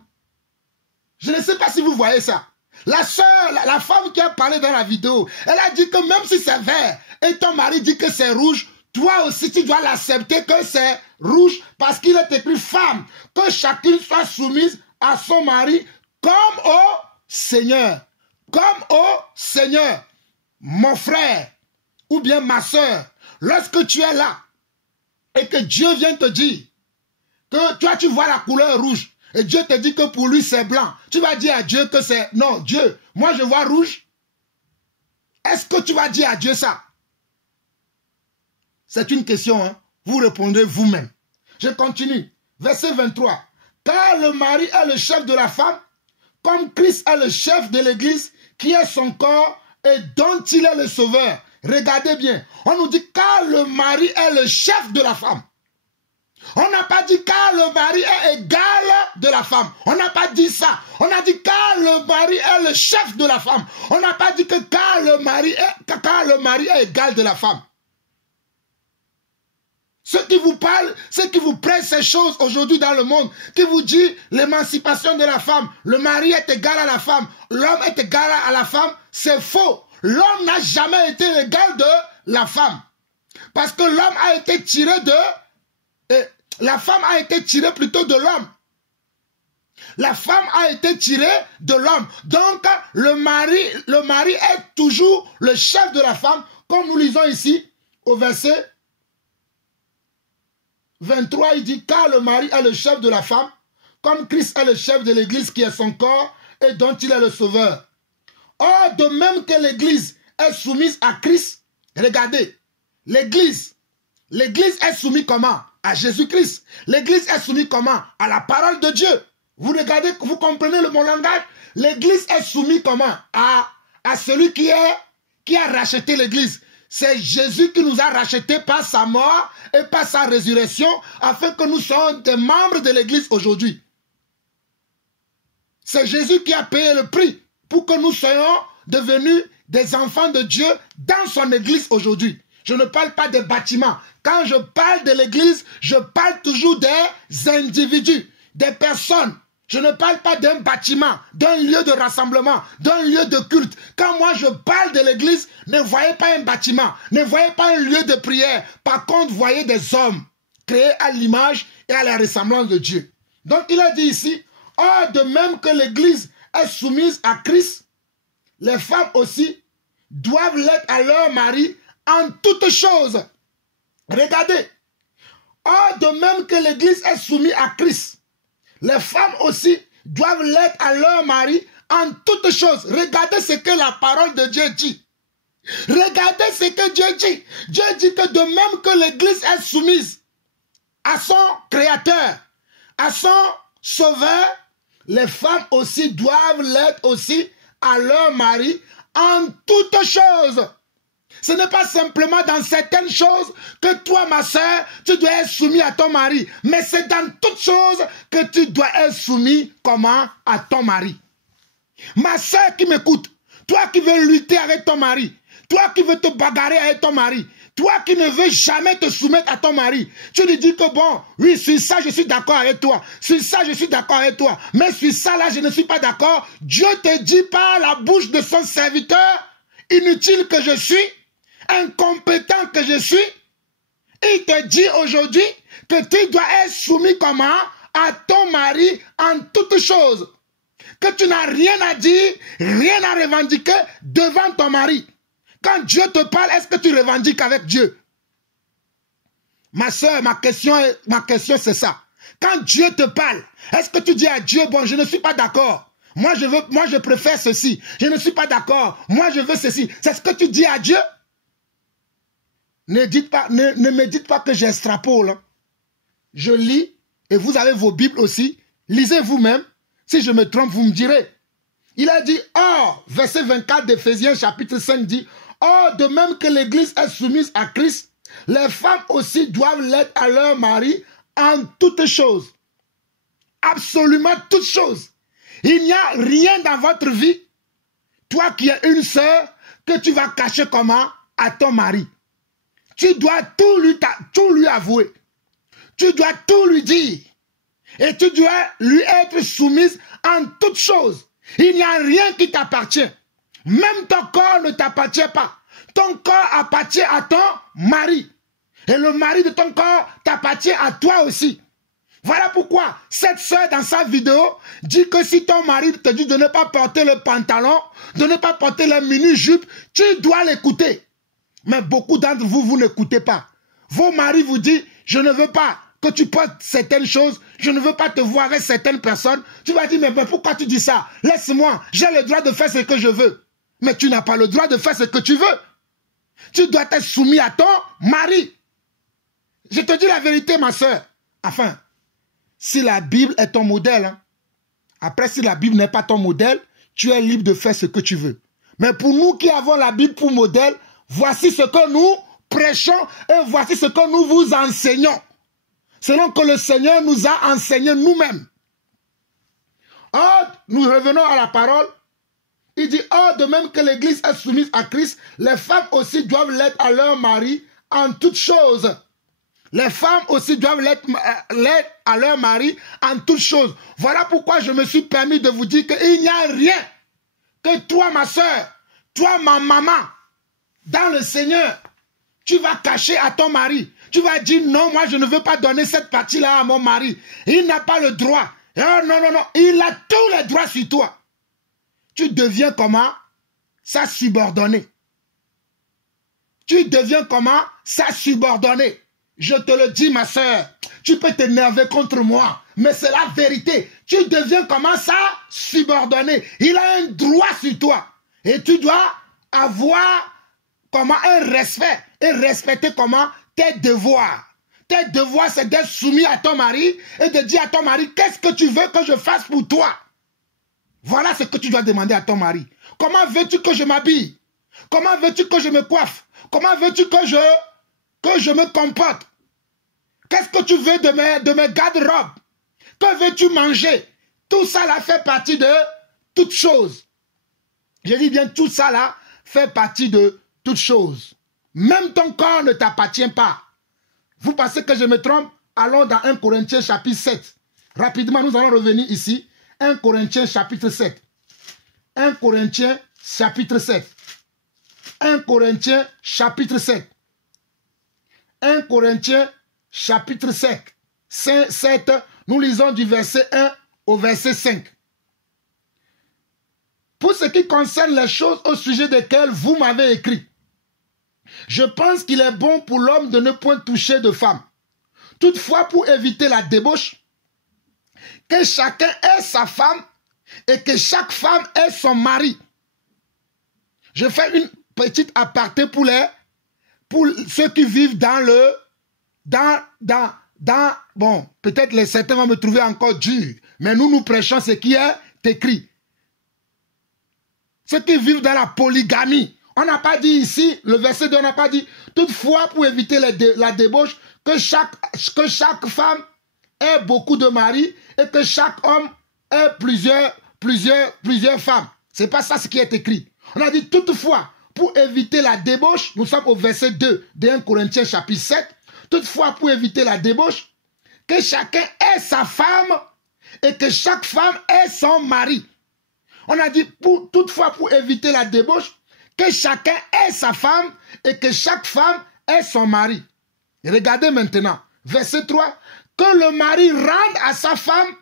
Je ne sais pas si vous voyez ça. La soeur, la femme qui a parlé dans la vidéo, elle a dit que même si c'est vert et ton mari dit que c'est rouge, toi aussi tu dois l'accepter que c'est rouge parce qu'il est écrit femme, que chacune soit soumise à son mari comme au Seigneur. Comme au Seigneur. Mon frère ou bien ma soeur, lorsque tu es là et que Dieu vient te dire que toi tu vois la couleur rouge et Dieu te dit que pour lui c'est blanc, tu vas dire à Dieu que c'est non, Dieu, moi je vois rouge. Est-ce que tu vas dire à Dieu ça? C'est une question, hein? Vous répondrez vous-même. Je continue. Verset 23. Car le mari est le chef de la femme, comme Christ est le chef de l'Église, qui est son corps et dont il est le sauveur. Regardez bien. On nous dit car le mari est le chef de la femme. On n'a pas dit car le mari est égal de la femme. On n'a pas dit ça. On a dit car le mari est le chef de la femme. On n'a pas dit que car le mari est égal de la femme. Ceux qui vous parlent, ceux qui vous prêtent ces choses aujourd'hui dans le monde, qui vous disent l'émancipation de la femme, le mari est égal à la femme, l'homme est égal à la femme, c'est faux. L'homme n'a jamais été égal de la femme. Parce que l'homme a été tiré de... la femme a été tirée plutôt de l'homme. La femme a été tirée de l'homme. Donc, le mari est toujours le chef de la femme, comme nous lisons ici au verset 23, il dit, car le mari est le chef de la femme, comme Christ est le chef de l'Église qui est son corps et dont il est le sauveur. Or, de même que l'Église est soumise à Christ, regardez, l'Église est soumise comment? à Jésus-Christ. L'église est soumise comment? À la parole de Dieu. Vous regardez, vous comprenez mon langage? L'église est soumise comment? À celui qui a racheté l'église. C'est Jésus qui nous a rachetés par sa mort et par sa résurrection afin que nous soyons des membres de l'église aujourd'hui. C'est Jésus qui a payé le prix pour que nous soyons devenus des enfants de Dieu dans son église aujourd'hui. Je ne parle pas des bâtiments. Quand je parle de l'église, je parle toujours des individus, des personnes. Je ne parle pas d'un bâtiment, d'un lieu de rassemblement, d'un lieu de culte. Quand moi je parle de l'église, ne voyez pas un bâtiment, ne voyez pas un lieu de prière. Par contre, voyez des hommes créés à l'image et à la ressemblance de Dieu. Donc il a dit ici, or de même que l'église est soumise à Christ, les femmes aussi doivent l'être à leur mari en toutes choses. Regardez, or de même que l'église est soumise à Christ, les femmes aussi doivent l'être à leur mari en toutes choses. Regardez ce que la parole de Dieu dit. Regardez ce que Dieu dit. Dieu dit que de même que l'église est soumise à son créateur, à son sauveur, les femmes aussi doivent l'être aussi à leur mari en toutes choses. Ce n'est pas simplement dans certaines choses que toi, ma soeur, tu dois être soumis à ton mari. Mais c'est dans toutes choses que tu dois être soumis, comment? À ton mari. Ma soeur qui m'écoute, toi qui veux lutter avec ton mari, toi qui veux te bagarrer avec ton mari, toi qui ne veux jamais te soumettre à ton mari, tu lui dis que bon, oui, sur ça, je suis d'accord avec toi. Sur ça, je suis d'accord avec toi. Mais sur ça, là, je ne suis pas d'accord. Dieu te dit par la bouche de son serviteur, inutile que je suis, incompétent que je suis, il te dit aujourd'hui que tu dois être soumis comment? À ton mari en toutes choses. Que tu n'as rien à dire, rien à revendiquer devant ton mari. Quand Dieu te parle, est-ce que tu revendiques avec Dieu? Ma soeur, ma question c'est ça. Quand Dieu te parle, est-ce que tu dis à Dieu, bon, je ne suis pas d'accord. Moi, je préfère ceci. Je ne suis pas d'accord. Moi, je veux ceci. C'est ce que tu dis à Dieu? Ne me dites pas que j'extrapole. Je lis, et vous avez vos Bibles aussi. Lisez vous-même. Si je me trompe, vous me direz. Il a dit, or, verset 24 d'Éphésiens chapitre 5 dit, or, de même que l'Église est soumise à Christ, les femmes aussi doivent l'être à leur mari en toutes choses. Absolument toutes choses. Il n'y a rien dans votre vie, toi qui es une sœur, que tu vas cacher comment? À ton mari. Tu dois tout lui avouer. Tu dois tout lui dire. Et tu dois lui être soumise en toutes choses. Il n'y a rien qui t'appartient. Même ton corps ne t'appartient pas. Ton corps appartient à ton mari. Et le mari de ton corps t'appartient à toi aussi. Voilà pourquoi cette sœur dans sa vidéo dit que si ton mari te dit de ne pas porter le pantalon, de ne pas porter la mini-jupe, tu dois l'écouter. Mais beaucoup d'entre vous, vous n'écoutez pas. Vos maris vous disent, je ne veux pas que tu portes certaines choses, je ne veux pas te voir avec certaines personnes. Tu vas dire, mais pourquoi tu dis ça? Laisse-moi, j'ai le droit de faire ce que je veux. Mais tu n'as pas le droit de faire ce que tu veux. Tu dois être soumis à ton mari. Je te dis la vérité, ma soeur. Enfin, si la Bible est ton modèle, hein, après si la Bible n'est pas ton modèle, tu es libre de faire ce que tu veux. Mais pour nous qui avons la Bible pour modèle, voici ce que nous prêchons et voici ce que nous vous enseignons. Selon que le Seigneur nous a enseigné nous-mêmes. Or, nous revenons à la parole. Il dit, or, de même que l'Église est soumise à Christ, les femmes aussi doivent l'être à leur mari en toutes choses. Les femmes aussi doivent l'être à leur mari en toutes choses. Voilà pourquoi je me suis permis de vous dire qu'il n'y a rien que toi, ma soeur, toi, ma maman, dans le Seigneur, tu vas cacher à ton mari. Tu vas dire, non, moi, je ne veux pas donner cette partie-là à mon mari. Il n'a pas le droit. Oh, non, non, non. Il a tous les droits sur toi. Tu deviens comment? Sa subordonnée. Tu deviens comment? Sa subordonnée. Je te le dis, ma soeur. Tu peux t'énerver contre moi, mais c'est la vérité. Tu deviens comment? Sa subordonnée. Il a un droit sur toi. Et tu dois avoir comment? Un respect. Et respecter comment? Tes devoirs. Tes devoirs, c'est d'être soumis à ton mari et de dire à ton mari, qu'est-ce que tu veux que je fasse pour toi? Voilà ce que tu dois demander à ton mari. Comment veux-tu que je m'habille? Comment veux-tu que je me coiffe? Comment veux-tu que je me comporte? Qu'est-ce que tu veux de mes garde-robes? Que veux-tu manger? Tout ça là fait partie de toutes choses. Je dis bien, tout ça là fait partie de toutes choses. Même ton corps ne t'appartient pas. Vous pensez que je me trompe? Allons dans 1 Corinthiens chapitre 7. Rapidement, nous allons revenir ici. 1 Corinthiens chapitre 7. 1 Corinthiens chapitre 7. 1 Corinthiens chapitre 7. 1 Corinthiens chapitre 7. Nous lisons du verset 1 au verset 5. Pour ce qui concerne les choses au sujet desquelles vous m'avez écrit, je pense qu'il est bon pour l'homme de ne point toucher de femme. Toutefois, pour éviter la débauche, que chacun ait sa femme et que chaque femme ait son mari. Je fais une petite aparté pour ceux qui vivent bon, peut-être certains vont me trouver encore dur, mais nous prêchons ce qui est écrit. Ceux qui vivent dans la polygamie. On n'a pas dit ici, le verset 2, on n'a pas dit, toutefois, pour éviter la débauche, que chaque femme ait beaucoup de maris et que chaque homme ait plusieurs femmes. C'est pas ça ce qui est écrit. On a dit, toutefois, pour éviter la débauche, nous sommes au verset 2 de 1 Corinthiens chapitre 7, toutefois, pour éviter la débauche, que chacun ait sa femme et que chaque femme ait son mari. On a dit, toutefois, pour éviter la débauche, que chacun ait sa femme et que chaque femme ait son mari. Et regardez maintenant, verset 3, que le mari rende à sa femme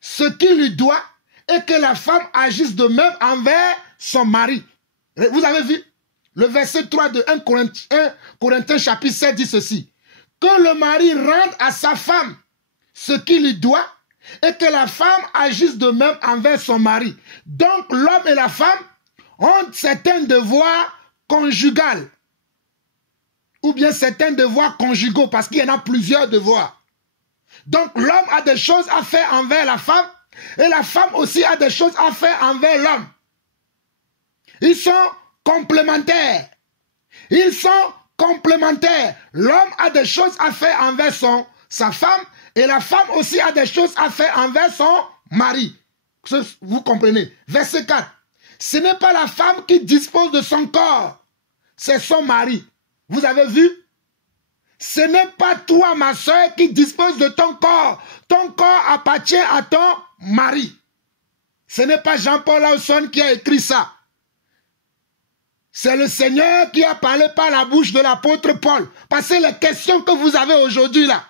ce qu'il lui doit et que la femme agisse de même envers son mari. Vous avez vu? Le verset 3 de 1 Corinthiens chapitre 7 dit ceci. Que le mari rende à sa femme ce qu'il lui doit et que la femme agisse de même envers son mari. Donc l'homme et la femme ont certains devoirs conjugaux ou bien certains devoirs conjugaux parce qu'il y en a plusieurs devoirs. Donc l'homme a des choses à faire envers la femme et la femme aussi a des choses à faire envers l'homme. Ils sont complémentaires. Ils sont complémentaires. L'homme a des choses à faire envers sa femme et la femme aussi a des choses à faire envers son mari. Vous comprenez? Verset 4. Ce n'est pas la femme qui dispose de son corps, c'est son mari. Vous avez vu? Ce n'est pas toi, ma soeur, qui dispose de ton corps. Ton corps appartient à ton mari. Ce n'est pas Jean-Paul Lawson qui a écrit ça. C'est le Seigneur qui a parlé par la bouche de l'apôtre Paul. Parce que les questions que vous avez aujourd'hui là,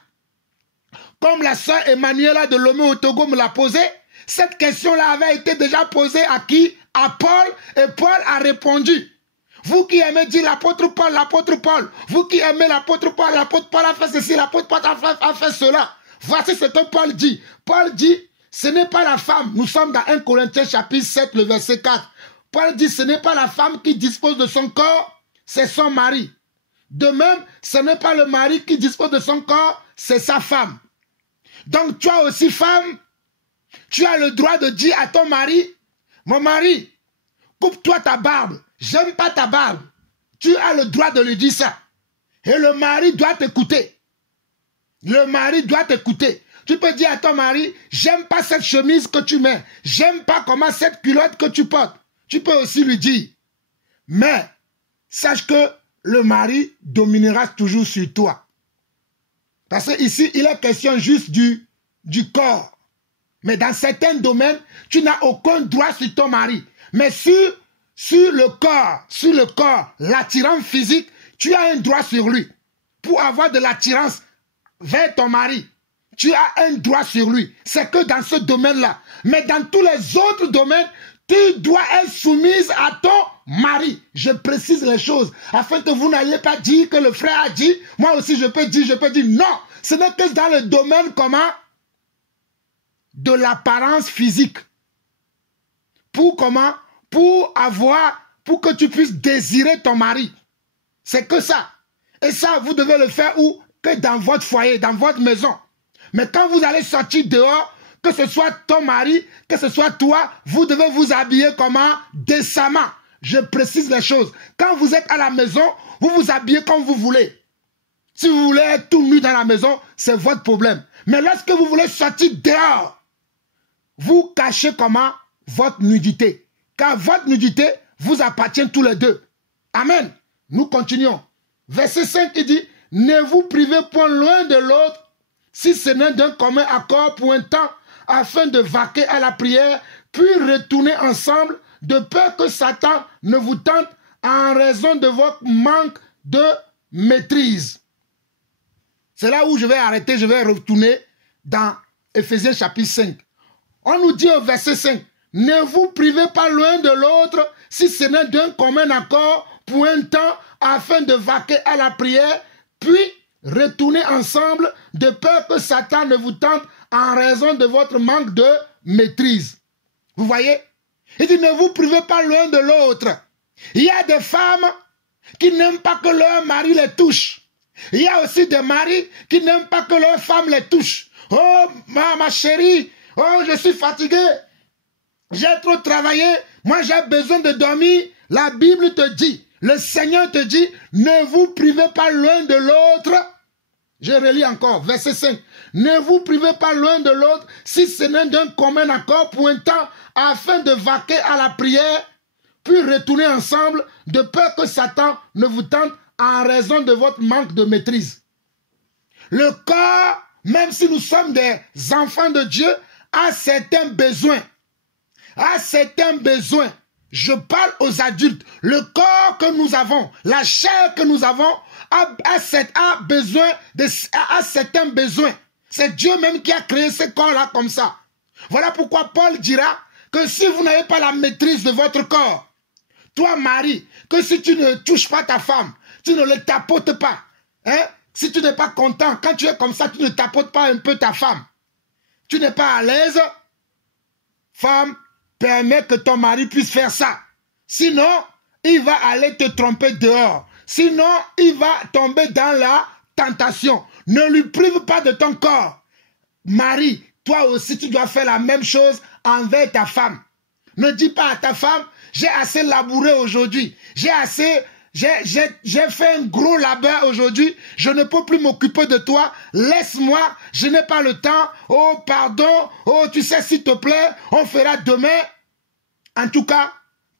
comme la sœur Emmanuela de Lomé au Togo me l'a posée, cette question-là avait été déjà posée à qui? À Paul, et Paul a répondu. Vous qui aimez dire l'apôtre Paul, vous qui aimez l'apôtre Paul a fait ceci, l'apôtre Paul a fait cela. Voici ce que Paul dit. Paul dit, ce n'est pas la femme. Nous sommes dans 1 Corinthiens chapitre 7, le verset 4. Paul dit, ce n'est pas la femme qui dispose de son corps, c'est son mari. De même, ce n'est pas le mari qui dispose de son corps, c'est sa femme. Donc toi aussi, femme, tu as le droit de dire à ton mari, mon mari, coupe-toi ta barbe. J'aime pas ta barbe. Tu as le droit de lui dire ça. Et le mari doit t'écouter. Le mari doit t'écouter. Tu peux dire à ton mari, j'aime pas cette chemise que tu mets. J'aime pas comment cette culotte que tu portes. Tu peux aussi lui dire. Mais, sache que le mari dominera toujours sur toi. Parce qu'ici, il est question juste du corps. Mais dans certains domaines, tu n'as aucun droit sur ton mari. Mais sur le corps, l'attirance physique, tu as un droit sur lui. Pour avoir de l'attirance vers ton mari, tu as un droit sur lui. C'est que dans ce domaine-là. Mais dans tous les autres domaines, tu dois être soumise à ton mari. Je précise les choses, afin que vous n'ayez pas dit que le frère a dit, moi aussi je peux dire non. Ce n'est que dans le domaine comment? De l'apparence physique. Pour comment? Pour que tu puisses désirer ton mari. C'est que ça. Et ça, vous devez le faire où? que dans votre foyer, dans votre maison. Mais quand vous allez sortir dehors, que ce soit ton mari, que ce soit toi, vous devez vous habiller comment? Décemment. Je précise les choses. Quand vous êtes à la maison, vous vous habillez comme vous voulez. Si vous voulez être tout nu dans la maison, c'est votre problème. Mais lorsque vous voulez sortir dehors, vous cachez comment? Votre nudité. Car votre nudité vous appartient tous les deux. Amen. Nous continuons. Verset 5, il dit, ne vous privez point loin de l'autre, si ce n'est d'un commun accord pour un temps, afin de vaquer à la prière, puis retourner ensemble, de peur que Satan ne vous tente en raison de votre manque de maîtrise. C'est là où je vais arrêter, je vais retourner dans Éphésiens chapitre 5. On nous dit au verset 5, ne vous privez pas loin de l'autre, si ce n'est d'un commun accord pour un temps, afin de vaquer à la prière, puis retourner ensemble, de peur que Satan ne vous tente en raison de votre manque de maîtrise. Vous voyez? Il dit, ne vous privez pas l'un de l'autre. Il y a des femmes qui n'aiment pas que leur mari les touche. Il y a aussi des maris qui n'aiment pas que leur femme les touche. Oh, ma chérie, oh, je suis fatigué. J'ai trop travaillé. Moi, j'ai besoin de dormir. La Bible te dit, le Seigneur te dit, ne vous privez pas l'un de l'autre. Je relis encore, verset 5. Ne vous privez pas l'un de l'autre, si ce n'est d'un commun accord pour un temps, afin de vaquer à la prière, puis retourner ensemble, de peur que Satan ne vous tente en raison de votre manque de maîtrise. Le corps, même si nous sommes des enfants de Dieu, a certains besoins. A certains besoins. Je parle aux adultes. Le corps que nous avons, la chair que nous avons, a certains besoins. C'est Dieu même qui a créé ce corps-là comme ça. Voilà pourquoi Paul dira que si vous n'avez pas la maîtrise de votre corps, toi mari, que si tu ne touches pas ta femme, tu ne le tapotes pas, hein? Si tu n'es pas content, quand tu es comme ça, tu ne tapotes pas un peu ta femme. Tu n'es pas à l'aise, femme, permets que ton mari puisse faire ça. Sinon, il va aller te tromper dehors. Sinon, il va tomber dans la tentation. Ne lui prive pas de ton corps. Mari, toi aussi, tu dois faire la même chose envers ta femme. Ne dis pas à ta femme, j'ai assez labouré aujourd'hui. J'ai fait un gros labeur aujourd'hui. Je ne peux plus m'occuper de toi. Laisse-moi, je n'ai pas le temps. Oh, pardon. Oh, tu sais, s'il te plaît, on fera demain. En tout cas,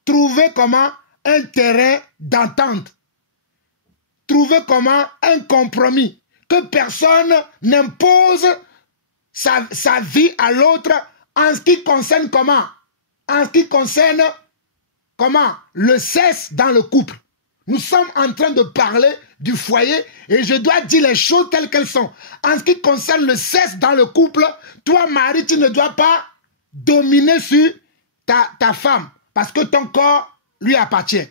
trouvez comment un terrain d'entente. Trouvez comment un compromis. Que personne n'impose sa vie à l'autre en ce qui concerne comment? En ce qui concerne comment? Le sexe dans le couple. Nous sommes en train de parler du foyer et je dois dire les choses telles qu'elles sont. En ce qui concerne le sexe dans le couple, toi, mari, tu ne dois pas dominer sur ta femme parce que ton corps lui appartient.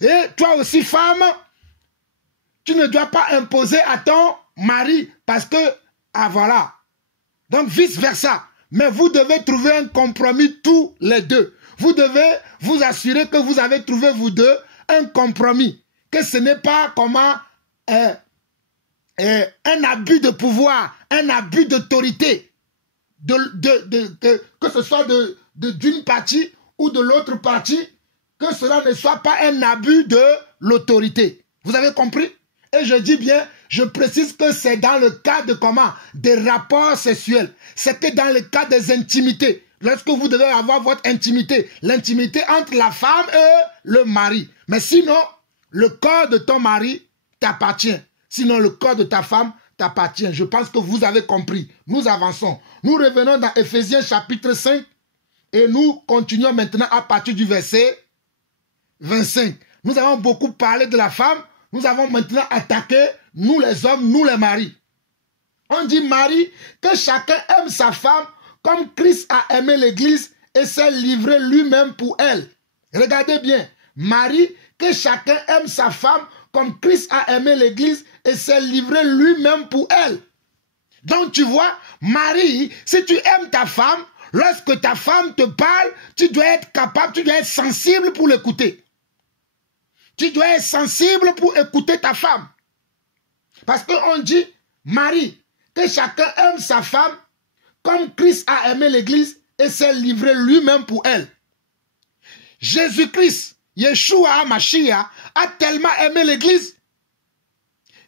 Et toi aussi, femme, tu ne dois pas imposer à ton mari parce que, ah voilà. Donc, vice-versa. Mais vous devez trouver un compromis tous les deux. Vous devez vous assurer que vous avez trouvé, vous deux, un compromis. Que ce n'est pas comment un abus de pouvoir, un abus d'autorité. Que ce soit d'une partie ou de l'autre partie, que cela ne soit pas un abus de l'autorité. Vous avez compris? Et je dis bien, je précise que c'est dans le cas de comment? Des rapports sexuels. C'est que dans le cas des intimités. Lorsque vous devez avoir votre intimité. L'intimité entre la femme et le mari. Mais sinon, le corps de ton mari t'appartient. Sinon, le corps de ta femme t'appartient. Je pense que vous avez compris. Nous avançons. Nous revenons dans Éphésiens chapitre 5. Et nous continuons maintenant à partir du verset 25. Nous avons beaucoup parlé de la femme. Nous avons maintenant attaqué, nous les hommes, nous les maris. On dit, mari, que chacun aime sa femme comme Christ a aimé l'église et s'est livré lui-même pour elle. Regardez bien, mari, que chacun aime sa femme comme Christ a aimé l'église et s'est livré lui-même pour elle. Donc tu vois, mari, si tu aimes ta femme, lorsque ta femme te parle, tu dois être capable, tu dois être sensible pour l'écouter. Tu dois être sensible pour écouter ta femme. Parce qu'on dit Marie, que chacun aime sa femme comme Christ a aimé l'Église et s'est livré lui-même pour elle. Jésus-Christ, Yeshua HaMashiach, a tellement aimé l'Église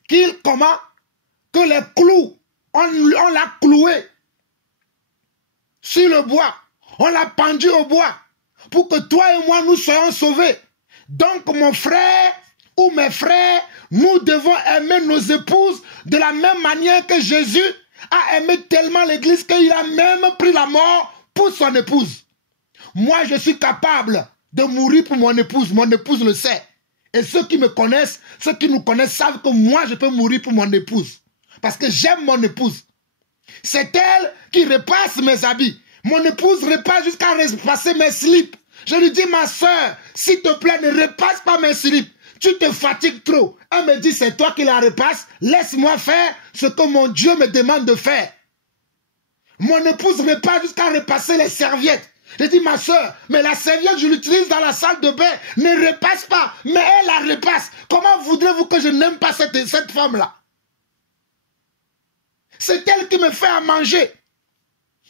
qu'il, que les clous, on l'a cloué sur le bois, on l'a pendu au bois, pour que toi et moi nous soyons sauvés. Donc mon frère ou mes frères, nous devons aimer nos épouses de la même manière que Jésus a aimé tellement l'Église qu'il a même pris la mort pour son épouse. Moi, je suis capable de mourir pour mon épouse le sait. Et ceux qui me connaissent, ceux qui nous connaissent savent que moi, je peux mourir pour mon épouse. Parce que j'aime mon épouse. C'est elle qui repasse mes habits. Mon épouse repasse jusqu'à repasser mes slips. Je lui dis, ma soeur, s'il te plaît, ne repasse pas mes slips. Tu te fatigues trop. Elle me dit, c'est toi qui la repasses. Laisse-moi faire ce que mon Dieu me demande de faire. Mon épouse repasse jusqu'à repasser les serviettes. Je dis, ma soeur, mais la serviette, je l'utilise dans la salle de bain. Ne repasse pas, mais elle la repasse. Comment voudrez-vous que je n'aime pas cette femme-là? C'est elle qui me fait à manger.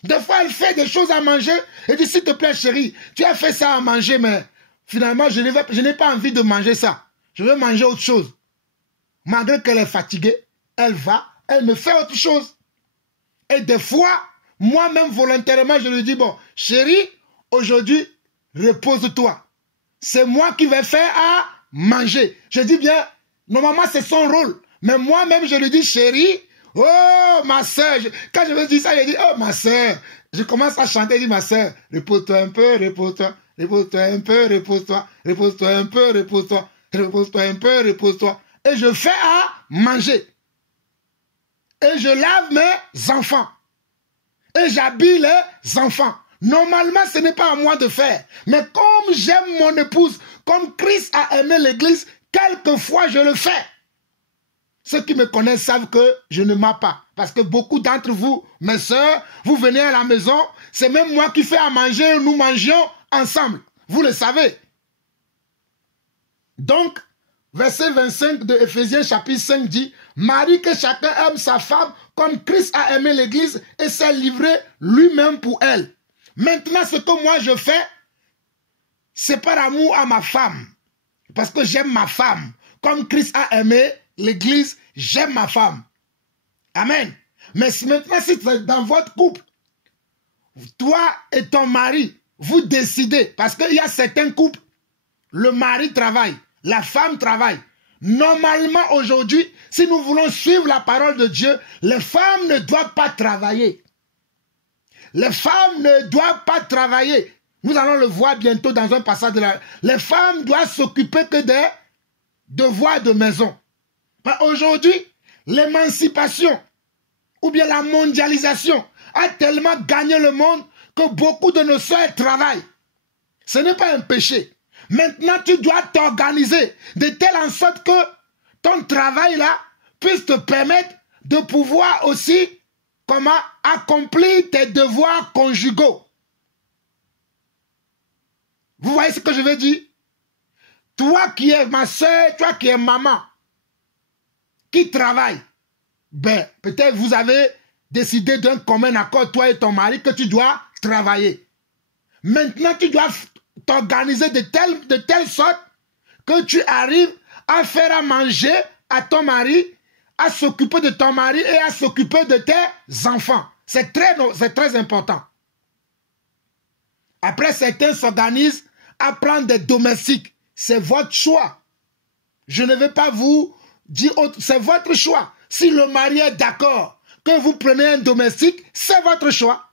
Des fois, elle fait des choses à manger. Et dit, s'il te plaît, chérie, tu as fait ça à manger, mais finalement, je n'ai pas envie de manger ça. Je veux manger autre chose. Malgré qu'elle est fatiguée, elle me fait autre chose. Et des fois, moi-même, volontairement, je lui dis, bon, chérie, aujourd'hui, repose-toi. C'est moi qui vais faire à manger. Je dis bien, normalement, c'est son rôle. Mais moi-même, je lui dis, chérie, oh, ma soeur. Quand je me dis ça, je dis, oh, ma soeur. Je commence à chanter, je dis, ma soeur, repose-toi un peu, repose-toi. Repose-toi un peu, repose-toi. Repose-toi un peu, repose-toi. Repose-toi un peu, repose-toi. Et je fais à manger. Et je lave mes enfants. Et j'habille les enfants. Normalement, ce n'est pas à moi de faire. Mais comme j'aime mon épouse, comme Christ a aimé l'Église, quelquefois je le fais. Ceux qui me connaissent savent que je ne mens pas. Parce que beaucoup d'entre vous, mes sœurs, vous venez à la maison, c'est même moi qui fais à manger, nous mangions ensemble. Vous le savez. Donc, verset 25 de Éphésiens chapitre 5 dit, « Marie, que chacun aime sa femme comme Christ a aimé l'Église et s'est livré lui-même pour elle. » Maintenant, ce que moi je fais, c'est par amour à ma femme. Parce que j'aime ma femme. Comme Christ a aimé l'Église, j'aime ma femme. Amen. Mais maintenant, si dans votre couple, toi et ton mari, vous décidez, parce qu'il y a certains couples, le mari travaille, la femme travaille. Normalement, aujourd'hui, si nous voulons suivre la parole de Dieu, les femmes ne doivent pas travailler. Les femmes ne doivent pas travailler. Nous allons le voir bientôt dans un passage de la... Les femmes doivent s'occuper que des devoirs de maison. Mais aujourd'hui, l'émancipation ou bien la mondialisation a tellement gagné le monde que beaucoup de nos soeurs travaillent. Ce n'est pas un péché. Maintenant, tu dois t'organiser de telle en sorte que ton travail là puisse te permettre de pouvoir aussi accomplir tes devoirs conjugaux. Vous voyez ce que je veux dire? Toi qui es ma soeur, toi qui es maman, qui travaille, ben, peut-être vous avez décidé d'un commun accord, toi et ton mari, que tu dois travailler. Maintenant, tu dois t'organiser de telle sorte que tu arrives à faire à manger à ton mari, à s'occuper de ton mari et à s'occuper de tes enfants. C'est très important. Après, certains s'organisent à prendre des domestiques. C'est votre choix. Je ne vais pas vous dire autre. C'est votre choix. Si le mari est d'accord que vous prenez un domestique, c'est votre choix.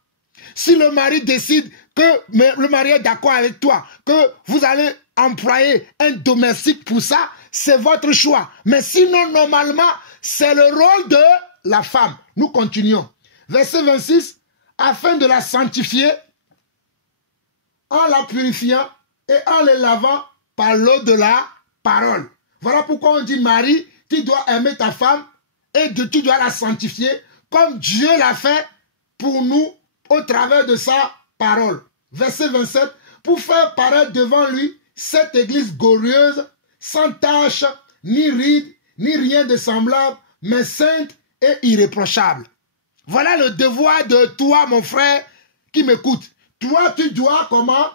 Si le mari décide que le mari est d'accord avec toi, que vous allez employer un domestique pour ça, c'est votre choix. Mais sinon, normalement, c'est le rôle de la femme. Nous continuons. Verset 26, afin de la sanctifier, en la purifiant et en les lavant par l'eau de la parole. Voilà pourquoi on dit, Marie, tu dois aimer ta femme et tu dois la sanctifier comme Dieu l'a fait pour nous au travers de sa parole. Verset 27, pour faire paraître devant lui cette église glorieuse, sans tache, ni ride, ni rien de semblable, mais sainte et irréprochable. Voilà le devoir de toi, mon frère, qui m'écoute. Toi, tu dois comment?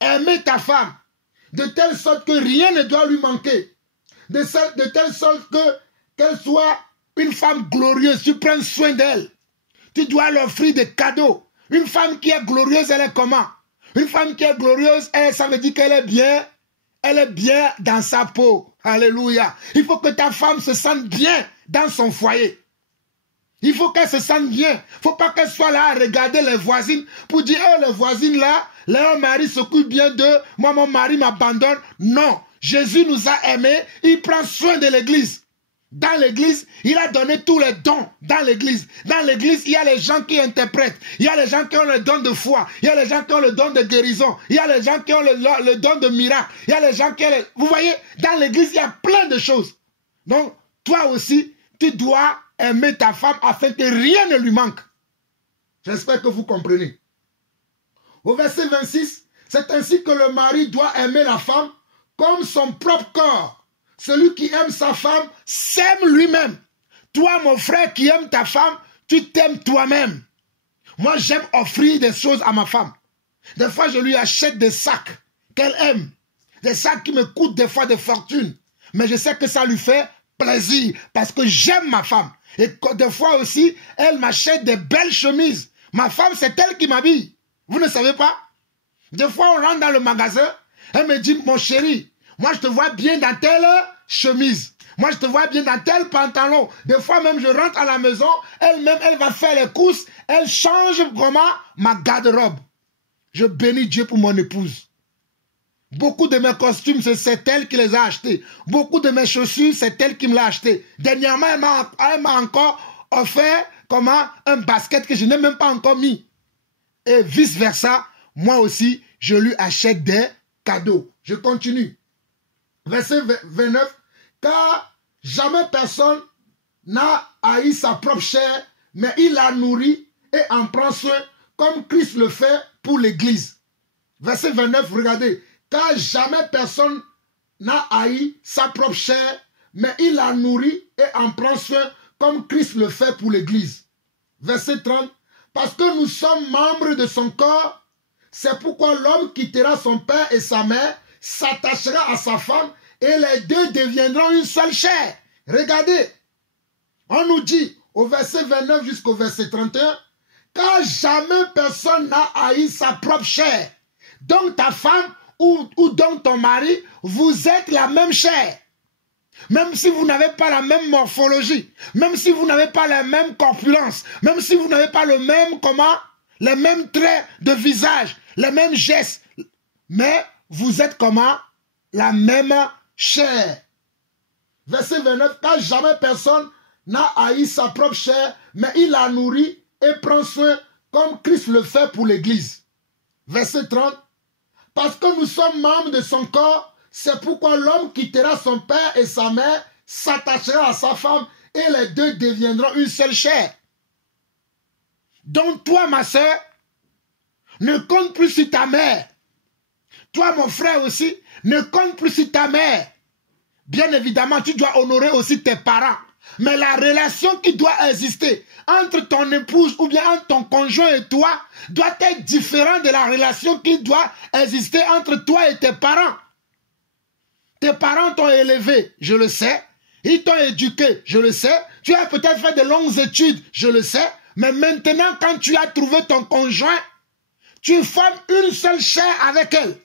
Aimer ta femme, de telle sorte que rien ne doit lui manquer. De telle sorte qu'elle soit une femme glorieuse, tu prends soin d'elle. Tu dois lui offrir des cadeaux. Une femme qui est glorieuse, elle est comment? Une femme qui est glorieuse, ça veut dire qu'elle est bien dans sa peau. Alléluia. Il faut que ta femme se sente bien dans son foyer. Il faut qu'elle se sente bien. Il ne faut pas qu'elle soit là à regarder les voisines pour dire, oh, les voisines là, leur mari s'occupe bien d'eux, moi mon mari m'abandonne. Non, Jésus nous a aimés, il prend soin de l'église. Dans l'église, il a donné tous les dons dans l'église. Dans l'église, il y a les gens qui interprètent. Il y a les gens qui ont le don de foi. Il y a les gens qui ont le don de guérison. Il y a les gens qui ont le don de miracle. Il y a les gens qui ont Vous voyez, dans l'église, il y a plein de choses. Donc, toi aussi, tu dois aimer ta femme afin que rien ne lui manque. J'espère que vous comprenez. Au verset 26, c'est ainsi que le mari doit aimer la femme comme son propre corps. Celui qui aime sa femme s'aime lui-même. Toi, mon frère, qui aime ta femme, tu t'aimes toi-même. Moi, j'aime offrir des choses à ma femme. Des fois, je lui achète des sacs qu'elle aime. Des sacs qui me coûtent des fois des fortunes. Mais je sais que ça lui fait plaisir parce que j'aime ma femme. Et des fois aussi, elle m'achète des belles chemises. Ma femme, c'est elle qui m'habille. Vous ne savez pas? Des fois, on rentre dans le magasin, elle me dit, mon chéri, moi, je te vois bien dans telle chemise. Moi, je te vois bien dans tel pantalon. Des fois, même, je rentre à la maison, elle-même, elle va faire les courses. Elle change vraiment ma garde-robe. Je bénis Dieu pour mon épouse. Beaucoup de mes costumes, c'est elle qui les a achetés. Beaucoup de mes chaussures, c'est elle qui me l'a acheté. Dernièrement, elle m'a encore offert comment, un basket que je n'ai même pas encore mis. Et vice-versa, moi aussi, je lui achète des cadeaux. Je continue. Verset 29, car jamais personne n'a haï sa propre chair, mais il la nourrit et en prend soin, comme Christ le fait pour l'Église. Verset 29, regardez, car jamais personne n'a haï sa propre chair, mais il la nourrit et en prend soin, comme Christ le fait pour l'Église. Verset 30, parce que nous sommes membres de son corps, c'est pourquoi l'homme quittera son père et sa mère, s'attachera à sa femme et les deux deviendront une seule chair. Regardez, on nous dit au verset 29 jusqu'au verset 31, car jamais personne n'a haï sa propre chair. Donc ta femme ou donc ton mari, vous êtes la même chair. Même si vous n'avez pas la même morphologie, même si vous n'avez pas la même corpulence, même si vous n'avez pas le même les mêmes traits de visage, les mêmes gestes, mais vous êtes la même chair. Verset 29, car jamais personne n'a haï sa propre chair, mais il la nourrit et prend soin comme Christ le fait pour l'Église. Verset 30, parce que nous sommes membres de son corps, c'est pourquoi l'homme quittera son père et sa mère, s'attachera à sa femme et les deux deviendront une seule chair. Donc toi, ma soeur, ne compte plus sur ta mère. Toi, mon frère aussi, ne compte plus sur ta mère. Bien évidemment, tu dois honorer aussi tes parents. Mais la relation qui doit exister entre ton épouse ou bien entre ton conjoint et toi doit être différente de la relation qui doit exister entre toi et tes parents. Tes parents t'ont élevé, je le sais. Ils t'ont éduqué, je le sais. Tu as peut-être fait de longues études, je le sais. Mais maintenant, quand tu as trouvé ton conjoint, tu formes une seule chair avec elle.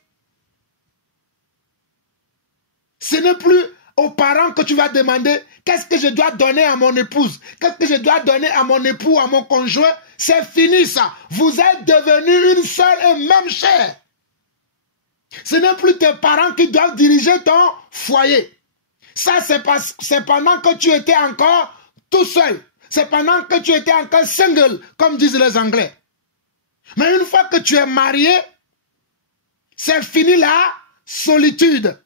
Ce n'est plus aux parents que tu vas demander qu'est-ce que je dois donner à mon épouse, qu'est-ce que je dois donner à mon époux, à mon conjoint. C'est fini ça. Vous êtes devenus une seule et même chair. Ce n'est plus tes parents qui doivent diriger ton foyer. Ça, c'est pendant que tu étais encore tout seul. C'est pendant que tu étais encore single, comme disent les Anglais. Mais une fois que tu es marié, c'est fini la solitude.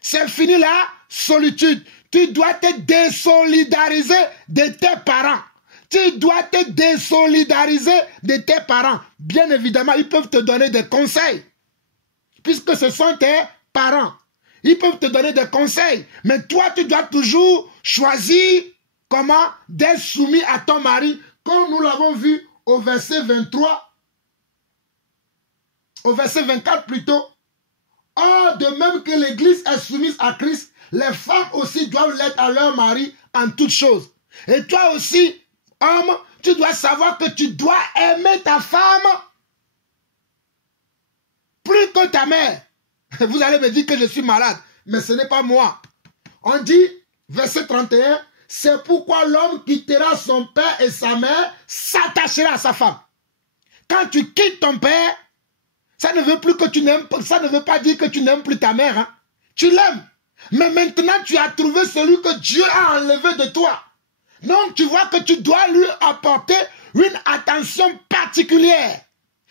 C'est fini la solitude. Tu dois te désolidariser de tes parents. Tu dois te désolidariser de tes parents. Bien évidemment, ils peuvent te donner des conseils. Puisque ce sont tes parents. Ils peuvent te donner des conseils. Mais toi, tu dois toujours choisir comment d'être soumis à ton mari, comme nous l'avons vu au verset 23, au verset 24 plutôt. Or, de même que l'Église est soumise à Christ, les femmes aussi doivent l'être à leur mari en toutes choses. Et toi aussi, homme, tu dois savoir que tu dois aimer ta femme plus que ta mère. Vous allez me dire que je suis malade, mais ce n'est pas moi. On dit, verset 31, c'est pourquoi l'homme quittera son père et sa mère, s'attachera à sa femme. Quand tu quittes ton père, ça ne veut plus que tu n'aimes, ça ne veut pas dire que tu n'aimes plus ta mère. Hein. Tu l'aimes. Mais maintenant, tu as trouvé celui que Dieu a enlevé de toi. Donc, tu vois que tu dois lui apporter une attention particulière.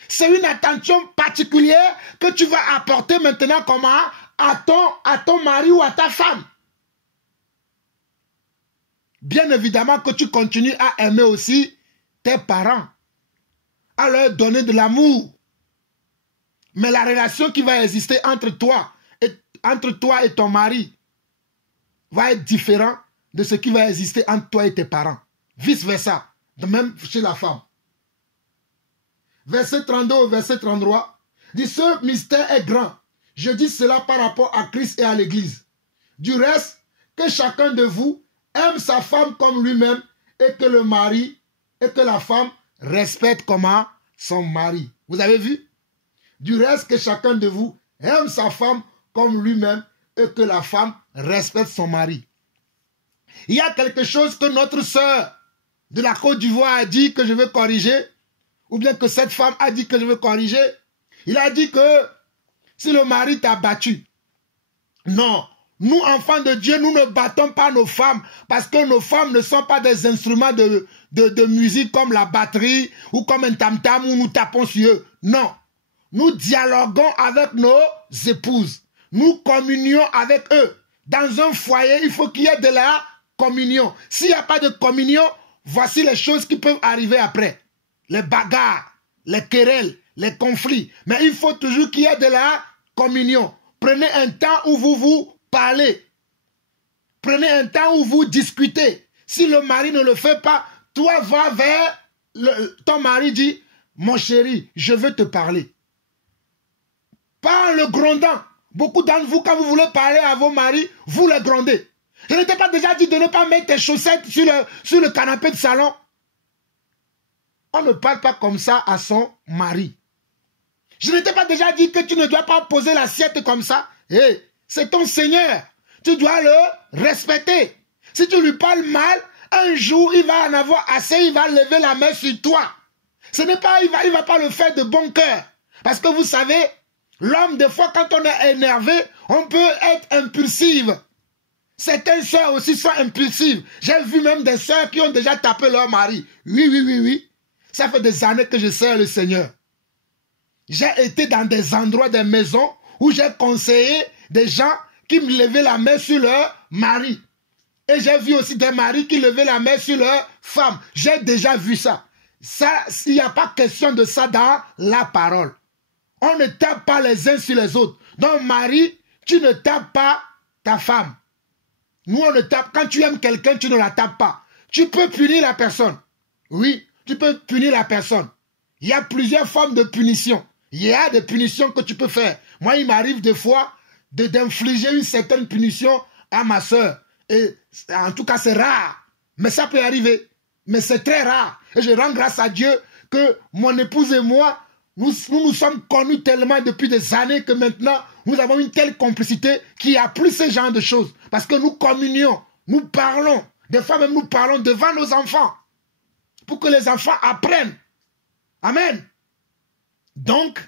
C'est une attention particulière que tu vas apporter maintenant comment à ton mari ou à ta femme. Bien évidemment que tu continues à aimer aussi tes parents, à leur donner de l'amour. Mais la relation qui va exister entre toi et ton mari va être différente de ce qui va exister entre toi et tes parents. Vice versa, de même chez la femme. Verset 32 au verset 33 dit: ce mystère est grand. Je dis cela par rapport à Christ et à l'Église. Du reste, que chacun de vous aime sa femme comme lui-même, et que le mari et que la femme respectent comment son mari. Vous avez vu? Du reste, que chacun de vous aime sa femme comme lui-même, et que la femme respecte son mari. Il y a quelque chose que notre sœur de la Côte d'Ivoire a dit que je veux corriger, ou bien que cette femme a dit que je veux corriger. Il a dit que si le mari t'a battu, non, nous enfants de Dieu, nous ne battons pas nos femmes, parce que nos femmes ne sont pas des instruments de musique comme la batterie, ou comme un tam-tam où nous tapons sur eux. Non, nous dialoguons avec nos épouses, nous communions avec eux. Dans un foyer, il faut qu'il y ait de la communion. S'il n'y a pas de communion, voici les choses qui peuvent arriver après. Les bagarres, les querelles, les conflits. Mais il faut toujours qu'il y ait de la communion. Prenez un temps où vous vous parlez. Prenez un temps où vous discutez. Si le mari ne le fait pas, toi va vers ton mari, dit: mon chéri, je veux te parler. Pas en le grondant. Beaucoup d'entre vous, quand vous voulez parler à vos maris, vous les grondez. Je ne t'ai pas déjà dit de ne pas mettre tes chaussettes sur le canapé de salon. On ne parle pas comme ça à son mari. Je ne t'ai pas déjà dit que tu ne dois pas poser l'assiette comme ça. Hey, c'est ton Seigneur. Tu dois le respecter. Si tu lui parles mal, un jour, il va en avoir assez, il va lever la main sur toi. Ce n'est pas, il va pas le faire de bon cœur. Parce que vous savez, l'homme, des fois, quand on est énervé, on peut être impulsive. Certaines sœurs aussi sont impulsives. J'ai vu même des sœurs qui ont déjà tapé leur mari. Oui. Ça fait des années que je sers le Seigneur. J'ai été dans des endroits, des maisons, où j'ai conseillé des gens qui me levaient la main sur leur mari. Et j'ai vu aussi des maris qui levaient la main sur leur femme. J'ai déjà vu ça. Ça, il n'y a pas question de ça dans la parole. On ne tape pas les uns sur les autres. Donc, mari, tu ne tapes pas ta femme. Nous, on ne tape. Quand tu aimes quelqu'un, tu ne la tapes pas. Tu peux punir la personne. Oui, tu peux punir la personne. Il y a plusieurs formes de punition. Il y a des punitions que tu peux faire. Moi, il m'arrive des fois d'infliger une certaine punition à ma soeur. Et en tout cas, c'est rare. Mais ça peut arriver. Mais c'est très rare. Et je rends grâce à Dieu que mon épouse et moi, nous sommes connus tellement depuis des années que maintenant, nous avons une telle complicité qu'il n'y a plus ce genre de choses. Parce que nous communions, nous parlons. Des fois même, nous parlons devant nos enfants. Pour que les enfants apprennent. Amen. Donc,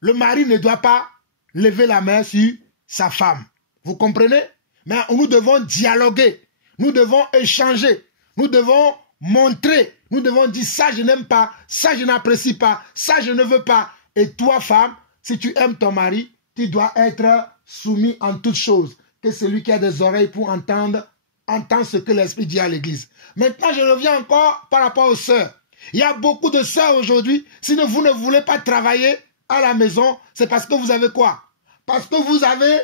le mari ne doit pas lever la main sur sa femme. Vous comprenez? Mais nous devons dialoguer. Nous devons échanger. Nous devons montrer. Nous devons dire ça je n'aime pas, ça je n'apprécie pas, ça je ne veux pas. Et toi, femme, si tu aimes ton mari, tu dois être soumis en toutes choses. Que celui qui a des oreilles pour entendre, entend ce que l'Esprit dit à l'Église. Maintenant, je reviens encore par rapport aux sœurs. Il y a beaucoup de sœurs aujourd'hui. Si vous ne voulez pas travailler à la maison, c'est parce que vous avez quoi? Parce que vous avez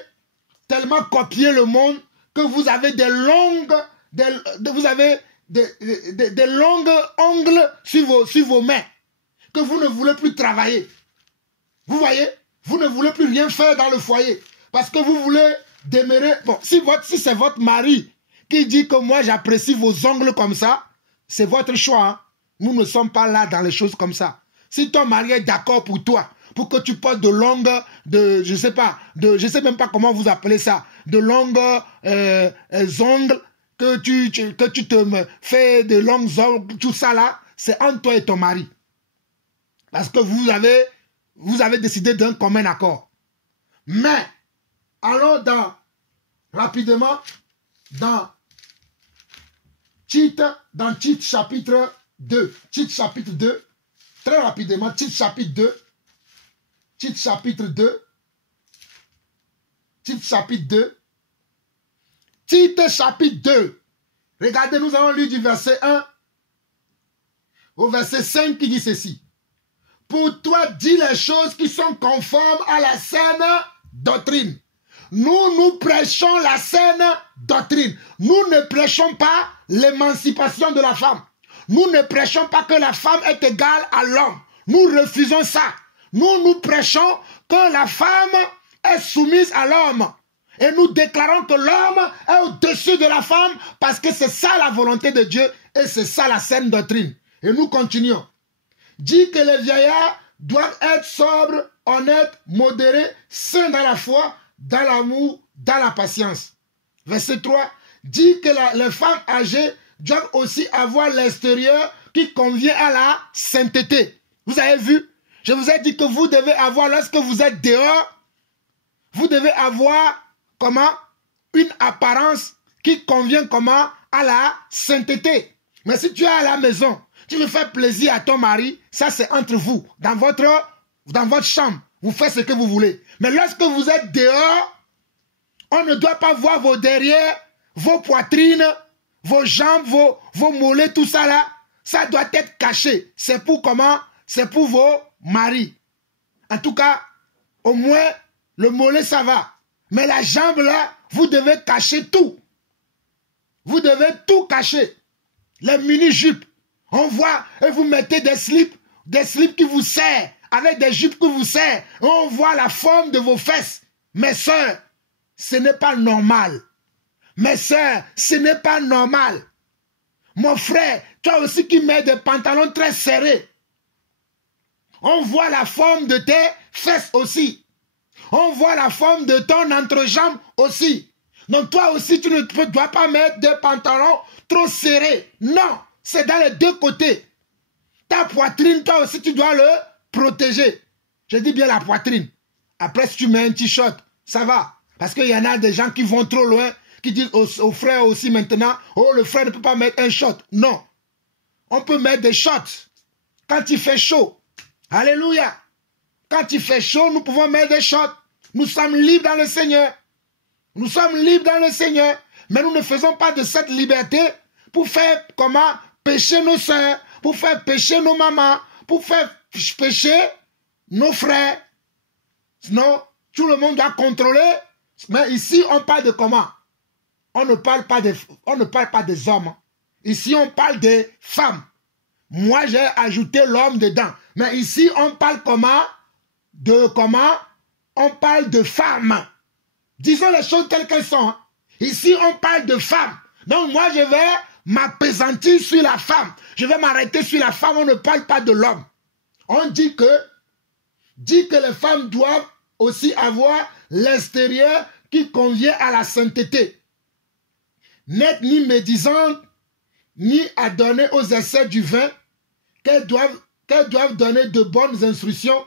tellement copié le monde que vous avez vous avez des longues ongles sur vos mains, que vous ne voulez plus travailler. Vous voyez? Vous ne voulez plus rien faire dans le foyer. Parce que vous voulez demeurer... Bon, si c'est votre mari qui dit que moi j'apprécie vos ongles comme ça, c'est votre choix. Hein? Nous ne sommes pas là dans les choses comme ça. Si ton mari est d'accord pour toi, pour que tu portes de longues, je sais même pas comment vous appelez ça, de longues ongles, que tu te fais de longues ongles, tout ça là, c'est entre toi et ton mari. Parce que vous avez décidé d'un commun accord. Mais, allons rapidement dans Tite chapitre 2. Tite chapitre 2. Très rapidement, Tite chapitre 2. Tite chapitre 2. Tite chapitre 2. Tite chapitre 2. Regardez, nous allons lire du verset 1 au verset 5 qui dit ceci. Pour toi, dis les choses qui sont conformes à la saine doctrine. Nous prêchons la saine doctrine. Nous ne prêchons pas l'émancipation de la femme. Nous ne prêchons pas que la femme est égale à l'homme. Nous refusons ça. Nous prêchons que la femme est soumise à l'homme. Et nous déclarons que l'homme est au-dessus de la femme parce que c'est ça la volonté de Dieu et c'est ça la saine doctrine. Et nous continuons. Dit que les vieillards doivent être sobres, honnêtes, modérés, saints dans la foi, dans l'amour, dans la patience. Verset 3 dit que les femmes âgées doivent aussi avoir l'extérieur qui convient à la sainteté. Vous avez vu? Je vous ai dit que vous devez avoir, lorsque vous êtes dehors, vous devez avoir comment? Une apparence qui convient comment? À la sainteté. Mais si tu es à la maison, tu veux faire plaisir à ton mari, ça c'est entre vous, dans votre chambre. Vous faites ce que vous voulez. Mais lorsque vous êtes dehors, on ne doit pas voir vos derrière, vos poitrines, vos jambes, vos mollets, tout ça là. Ça doit être caché. C'est pour comment? C'est pour vos maris. En tout cas, au moins, le mollet ça va. Mais la jambe là, vous devez cacher tout. Vous devez tout cacher. Les mini-jupes. On voit, et vous mettez des slips qui vous serrent, avec des jupes qui vous serrent. On voit la forme de vos fesses. Mes sœurs, ce n'est pas normal. Mes sœurs, ce n'est pas normal. Mon frère, toi aussi qui mets des pantalons très serrés. On voit la forme de tes fesses aussi. On voit la forme de ton entrejambe aussi. Donc toi aussi, tu ne dois pas mettre des pantalons trop serrés. Non. C'est dans les deux côtés. Ta poitrine, toi aussi, tu dois le protéger. Je dis bien la poitrine. Après, si tu mets un t-shirt, ça va. Parce qu'il y en a des gens qui vont trop loin, qui disent aux frères aussi maintenant, oh, le frère ne peut pas mettre un short. Non. On peut mettre des shorts. Quand il fait chaud. Alléluia. Quand il fait chaud, nous pouvons mettre des shorts. Nous sommes libres dans le Seigneur. Nous sommes libres dans le Seigneur. Mais nous ne faisons pas de cette liberté pour faire comment? Pécher nos soeurs, pour faire pécher nos mamans, pour faire pécher nos frères. Sinon, tout le monde doit contrôler. Mais ici, on parle de comment? On ne parle pas des hommes. Ici, on parle des femmes. Moi, j'ai ajouté l'homme dedans. Mais ici, on parle comment? On parle de femmes. Disons les choses telles qu'elles sont. Hein. Ici, on parle de femmes. Donc, moi, je vais m'appesantir sur la femme. Je vais m'arrêter sur la femme. On ne parle pas de l'homme. On dit que les femmes doivent aussi avoir l'extérieur qui convient à la sainteté. N'être ni médisante, ni à donner aux essais du vin, qu'elles doivent donner de bonnes instructions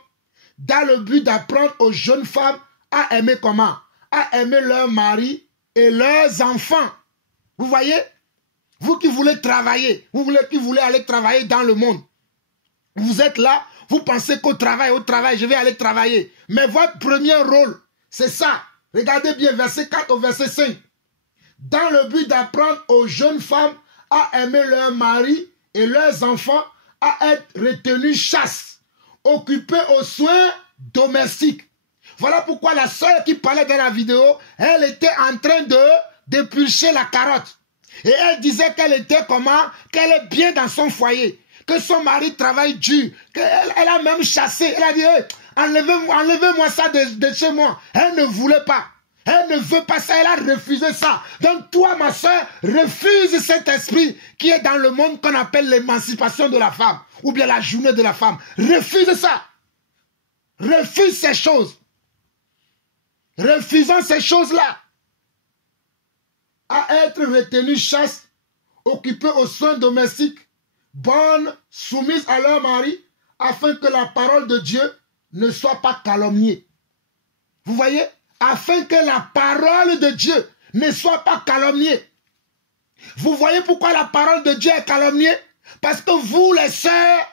dans le but d'apprendre aux jeunes femmes à aimer comment? À aimer leur mari et leurs enfants. Vous voyez? Vous qui voulez travailler, qui voulez aller travailler dans le monde, vous êtes là, vous pensez qu'au travail, je vais aller travailler. Mais votre premier rôle, c'est ça. Regardez bien, verset 4 au verset 5. Dans le but d'apprendre aux jeunes femmes à aimer leur mari et leurs enfants, à être retenues chaste, occupées aux soins domestiques. Voilà pourquoi la sœur qui parlait dans la vidéo, elle était en train de d'éplucher la carotte. Et elle disait qu'elle était comment? Qu'elle est bien dans son foyer. Que son mari travaille dur. Elle a même chassé. Elle a dit, hey, enlevez-moi ça de chez moi. Elle ne voulait pas. Elle ne veut pas ça. Elle a refusé ça. Donc toi, ma soeur, refuse cet esprit qui est dans le monde qu'on appelle l'émancipation de la femme. Ou bien la journée de la femme. Refuse ça. Refuse ces choses. Refusons ces choses-là. À être retenu chaste, occupés aux soins domestiques, bonnes, soumises à leur mari, afin que la parole de Dieu ne soit pas calomniée. Vous voyez? Afin que la parole de Dieu ne soit pas calomniée. Vous voyez pourquoi la parole de Dieu est calomniée? Parce que vous, les sœurs,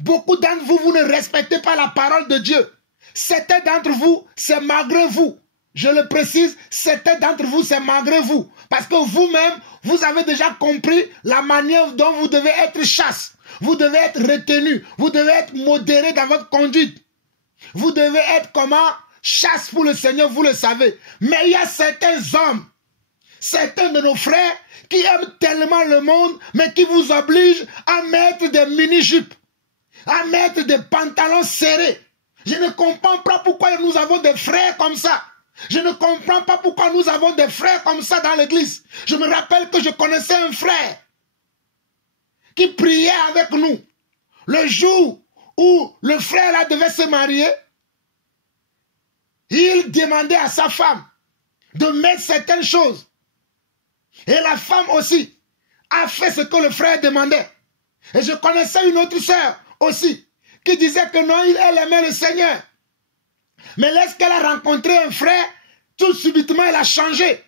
beaucoup d'entre vous, vous ne respectez pas la parole de Dieu. Certains d'entre vous, c'est malgré vous. Je le précise, certains d'entre vous, c'est malgré vous. Parce que vous-même, vous avez déjà compris la manière dont vous devez être chaste. Vous devez être retenu. Vous devez être modéré dans votre conduite. Vous devez être comment? Chaste pour le Seigneur, vous le savez. Mais il y a certains hommes, certains de nos frères, qui aiment tellement le monde, mais qui vous obligent à mettre des mini-jupes, à mettre des pantalons serrés. Je ne comprends pas pourquoi nous avons des frères comme ça. Je ne comprends pas pourquoi nous avons des frères comme ça dans l'église. Je me rappelle que je connaissais un frère qui priait avec nous. Le jour où le frère là devait se marier, il demandait à sa femme de mettre certaines choses. Et la femme aussi a fait ce que le frère demandait. Et je connaissais une autre sœur aussi qui disait que non, elle aimait le Seigneur. Mais lorsqu'elle a rencontré un frère, tout subitement, elle a changé.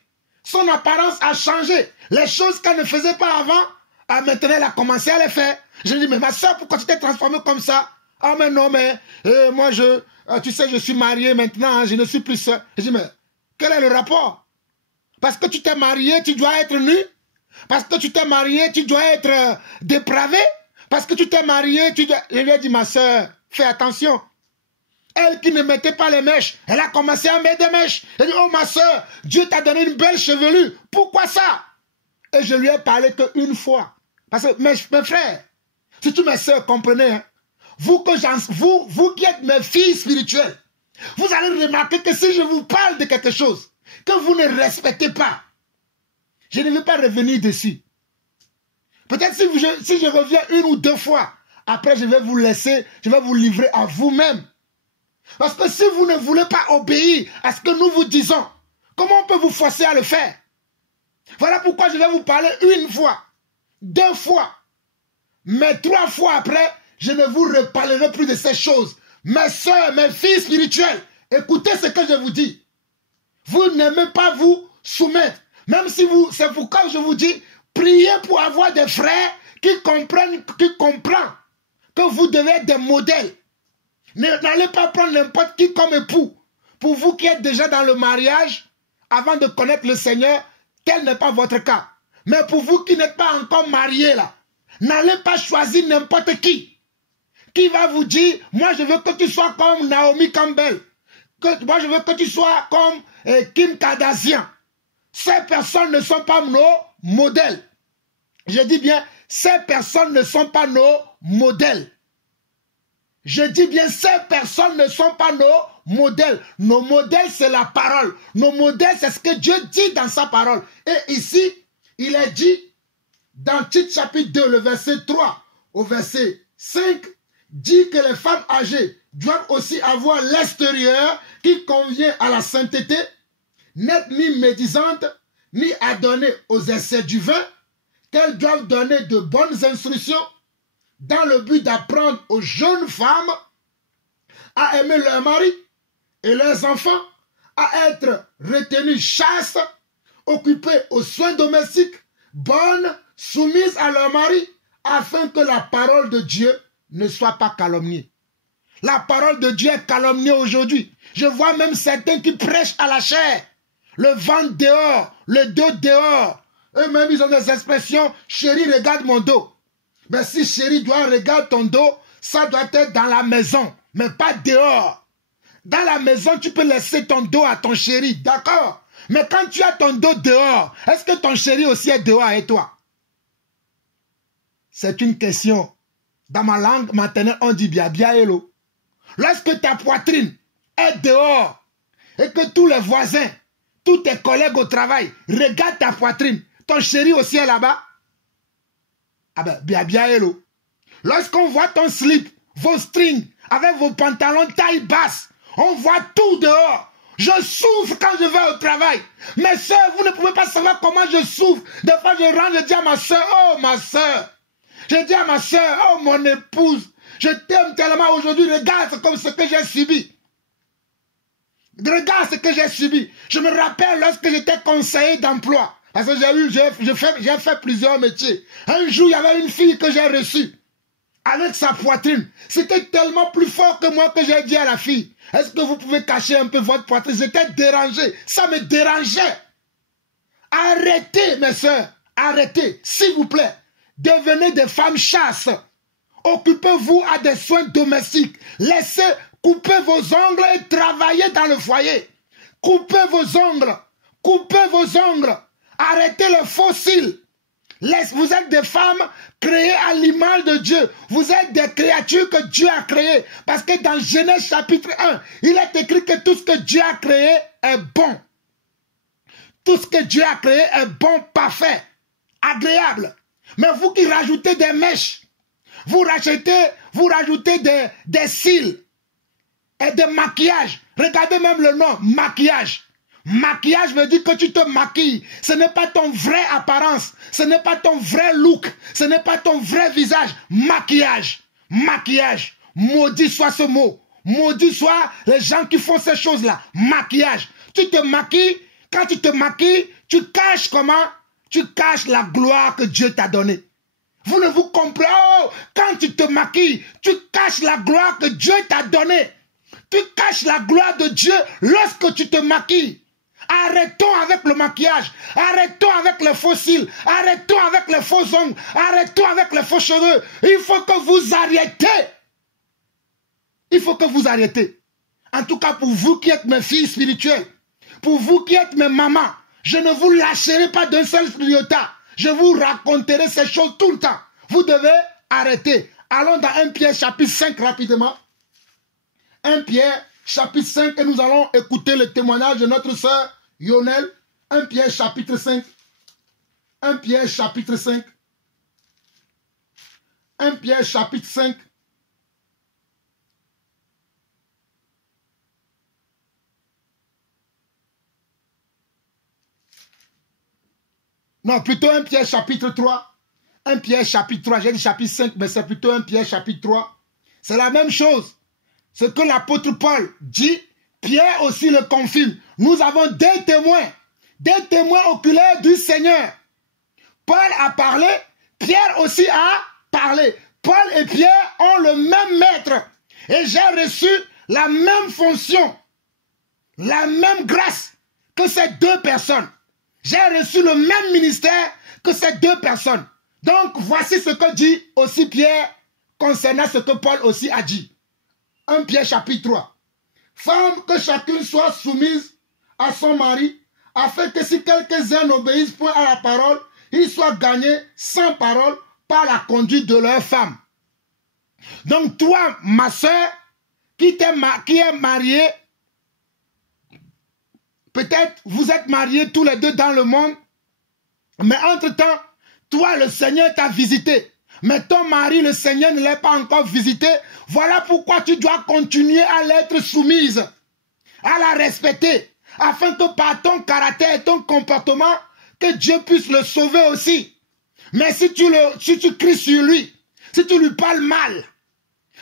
Son apparence a changé. Les choses qu'elle ne faisait pas avant, maintenant, elle a commencé à les faire. Je lui dis, mais ma soeur, pourquoi tu t'es transformée comme ça? Ah, mais non, mais moi, tu sais, je suis mariée maintenant, hein, je ne suis plus seule. Je dis, mais quel est le rapport? Parce que tu t'es mariée, tu dois être nu. Parce que tu t'es mariée, tu dois être dépravé. Parce que tu t'es mariée, tu dois... Je lui ai dit, ma soeur, fais attention. Elle qui ne mettait pas les mèches, elle a commencé à mettre des mèches. Elle dit, oh ma soeur, Dieu t'a donné une belle chevelure. Pourquoi ça? Et je lui ai parlé qu'une fois. Parce que mes frères, surtout mes soeurs, comprenez, hein, vous qui êtes mes filles spirituelles, vous allez remarquer que si je vous parle de quelque chose que vous ne respectez pas, je ne vais pas revenir dessus. Peut-être si je reviens une ou deux fois, après je vais vous laisser, je vais vous livrer à vous-même. Parce que si vous ne voulez pas obéir à ce que nous vous disons, comment on peut vous forcer à le faire? Voilà pourquoi je vais vous parler une fois, deux fois, mais trois fois après, je ne vous reparlerai plus de ces choses. Mes soeurs, mes filles spirituelles, écoutez ce que je vous dis. Vous n'aimez pas vous soumettre. Même si c'est pourquoi je vous dis, priez pour avoir des frères qui comprennent que vous devez être des modèles. N'allez pas prendre n'importe qui comme époux. Pour vous qui êtes déjà dans le mariage, avant de connaître le Seigneur, tel n'est pas votre cas. Mais pour vous qui n'êtes pas encore mariés là, n'allez pas choisir n'importe qui va vous dire, moi je veux que tu sois comme Naomi Campbell, moi je veux que tu sois comme Kim Kardashian. Ces personnes ne sont pas nos modèles. Je dis bien, ces personnes ne sont pas nos modèles. Je dis bien, ces personnes ne sont pas nos modèles. Nos modèles, c'est la parole. Nos modèles, c'est ce que Dieu dit dans sa parole. Et ici, il est dit, dans Tite chapitre 2, le verset 3 au verset 5, dit que les femmes âgées doivent aussi avoir l'extérieur qui convient à la sainteté, n'être ni médisantes, ni adonnées aux excès du vin, qu'elles doivent donner de bonnes instructions, dans le but d'apprendre aux jeunes femmes à aimer leur mari et leurs enfants, à être retenues chastes, occupées aux soins domestiques, bonnes, soumises à leur mari, afin que la parole de Dieu ne soit pas calomniée. La parole de Dieu est calomniée aujourd'hui. Je vois même certains qui prêchent à la chair. Le ventre dehors, le dos dehors. Eux-mêmes, ils ont des expressions, chérie, regarde mon dos. Mais si chérie doit regarder ton dos, ça doit être dans la maison, mais pas dehors. Dans la maison, tu peux laisser ton dos à ton chéri, d'accord? Mais quand tu as ton dos dehors, est-ce que ton chéri aussi est dehors avec toi? C'est une question. Dans ma langue maternelle, on dit bia bia hello. Lorsque ta poitrine est dehors et que tous les voisins, tous tes collègues au travail regardent ta poitrine, ton chéri aussi est là-bas? Ah ben, bia bia hello. Lorsqu'on voit ton slip, vos strings, avec vos pantalons taille basse, on voit tout dehors. Je souffre quand je vais au travail. Mes soeurs, vous ne pouvez pas savoir comment je souffre. Des fois, je rentre, je dis à ma soeur, oh ma soeur. Je dis à ma soeur, oh mon épouse, je t'aime tellement aujourd'hui, regarde comme ce que j'ai subi. Regarde ce que j'ai subi. Je me rappelle lorsque j'étais conseiller d'emploi, parce que j'ai fait plusieurs métiers. Un jour, il y avait une fille que j'ai reçue, avec sa poitrine. C'était tellement plus fort que moi que j'ai dit à la fille, est-ce que vous pouvez cacher un peu votre poitrine? J'étais dérangé, ça me dérangeait. Arrêtez mes soeurs, arrêtez, s'il vous plaît. Devenez des femmes chasses. Occupez-vous à des soins domestiques. Laissez couper vos ongles et travaillez dans le foyer. Coupez vos ongles. Coupez vos ongles. Arrêtez les faux cils. Vous êtes des femmes créées à l'image de Dieu. Vous êtes des créatures que Dieu a créées. Parce que dans Genèse chapitre 1, il est écrit que tout ce que Dieu a créé est bon. Tout ce que Dieu a créé est bon, parfait, agréable. Mais vous qui rajoutez des mèches, vous rajoutez des cils et des maquillages. Regardez même le nom, maquillage. Maquillage veut dire que tu te maquilles. Ce n'est pas ton vrai apparence. Ce n'est pas ton vrai look. Ce n'est pas ton vrai visage. Maquillage. Maquillage. Maudit soit ce mot. Maudit soit les gens qui font ces choses-là. Maquillage. Tu te maquilles. Quand tu te maquilles, tu caches comment? Tu caches la gloire que Dieu t'a donnée. Vous ne vous comprenez pas. Oh, quand tu te maquilles, tu caches la gloire que Dieu t'a donnée. Tu caches la gloire de Dieu lorsque tu te maquilles. Arrêtons avec le maquillage. Arrêtons avec les faux cils. Arrêtons avec les faux ongles. Arrêtons avec les faux cheveux. Il faut que vous arrêtez. Il faut que vous arrêtez. En tout cas, pour vous qui êtes mes filles spirituelles, pour vous qui êtes mes mamans, je ne vous lâcherai pas d'un seul iota. Je vous raconterai ces choses tout le temps. Vous devez arrêter. Allons dans 1 Pierre chapitre 5 rapidement. 1 Pierre chapitre 5 et nous allons écouter le témoignage de notre sœur Yonel. 1 Pierre chapitre 5. 1 Pierre chapitre 5. 1 Pierre chapitre 5. Non, plutôt 1 Pierre chapitre 3. 1 Pierre chapitre 3. J'ai dit chapitre 5, mais c'est plutôt 1 Pierre chapitre 3. C'est la même chose. Ce que l'apôtre Paul dit, Pierre aussi le confirme. Nous avons des témoins oculaires du Seigneur. Paul a parlé, Pierre aussi a parlé. Paul et Pierre ont le même maître. Et j'ai reçu la même fonction, la même grâce que ces deux personnes. J'ai reçu le même ministère que ces deux personnes. Donc, voici ce que dit aussi Pierre concernant ce que Paul aussi a dit. 1 Pierre chapitre 3. Femme, que chacune soit soumise à son mari, afin que si quelques-uns n'obéissent point à la parole, ils soient gagnés sans parole par la conduite de leur femme. Donc toi, ma soeur, qui est mariée, peut-être vous êtes mariés tous les deux dans le monde, mais entre-temps, toi, le Seigneur t'a visité. Mais ton mari, le Seigneur, ne l'a pas encore visité. Voilà pourquoi tu dois continuer à l'être soumise, à la respecter, afin que par ton caractère et ton comportement, que Dieu puisse le sauver aussi. Mais si tu cries sur lui, si tu lui parles mal,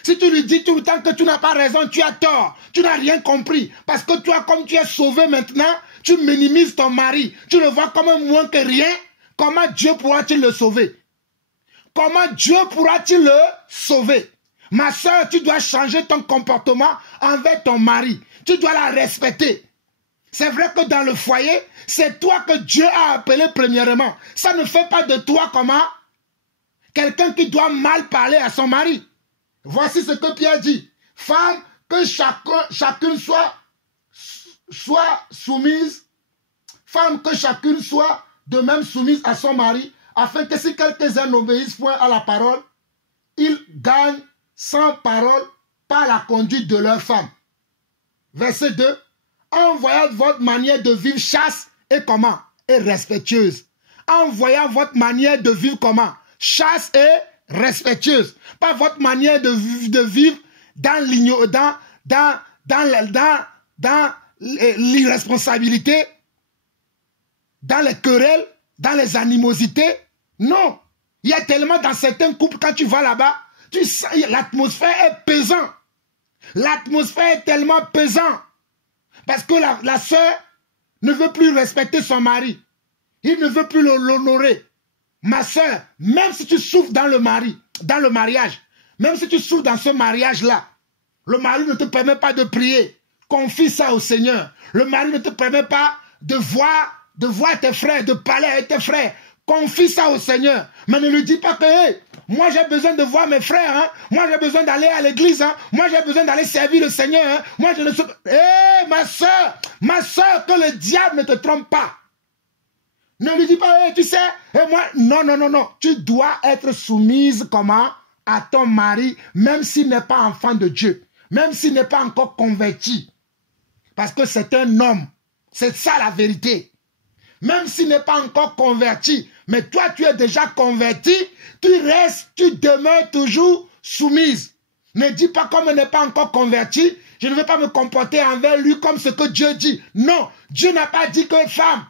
si tu lui dis tout le temps que tu n'as pas raison, tu as tort, tu n'as rien compris, parce que toi, comme tu es sauvé maintenant, tu minimises ton mari, tu le vois comme un moins que rien, comment Dieu pourra-t-il le sauver? Comment Dieu pourra-t-il le sauver? Ma soeur, tu dois changer ton comportement envers ton mari. Tu dois la respecter. C'est vrai que dans le foyer, c'est toi que Dieu a appelé premièrement. Ça ne fait pas de toi comment? Quelqu'un qui doit mal parler à son mari. Voici ce que Pierre dit. Femme, que chacune soit soumise Femme, que chacune soit de même soumise à son mari, afin que si quelques-uns n'obéissent point à la parole, ils gagnent sans parole par la conduite de leur femme. Verset 2. En voyant votre manière de vivre chaste et comment? Et respectueuse. En voyant votre manière de vivre comment? Chaste et respectueuse. Pas votre manière de vivre dans l'irresponsabilité, dans les querelles, dans les animosités. Non. Il y a tellement dans certains couples, quand tu vas là-bas, l'atmosphère est pesante. L'atmosphère est tellement pesante. Parce que la sœur ne veut plus respecter son mari. Il ne veut plus l'honorer. Ma sœur, même si tu souffres dans le mariage, même si tu souffres dans ce mariage-là, le mari ne te permet pas de prier. Confie ça au Seigneur. Le mari ne te permet pas de voir tes frères, de parler avec tes frères. Confie ça au Seigneur. Mais ne lui dis pas que hey, moi j'ai besoin de voir mes frères. Hein. Moi j'ai besoin d'aller à l'église. Hein. Moi j'ai besoin d'aller servir le Seigneur. Hein. Moi je ne sais pas. Hé, ma soeur, que le diable ne te trompe pas. Ne lui dis pas, hey, tu sais, et moi, non. Tu dois être soumise comment? À ton mari, même s'il n'est pas enfant de Dieu. Même s'il n'est pas encore converti. Parce que c'est un homme. C'est ça la vérité. Même s'il n'est pas encore converti, mais toi tu es déjà converti, tu demeures toujours soumise. Ne dis pas comme il n'est pas encore converti, je ne vais pas me comporter envers lui comme ce que Dieu dit. Non, Dieu n'a pas dit que femme,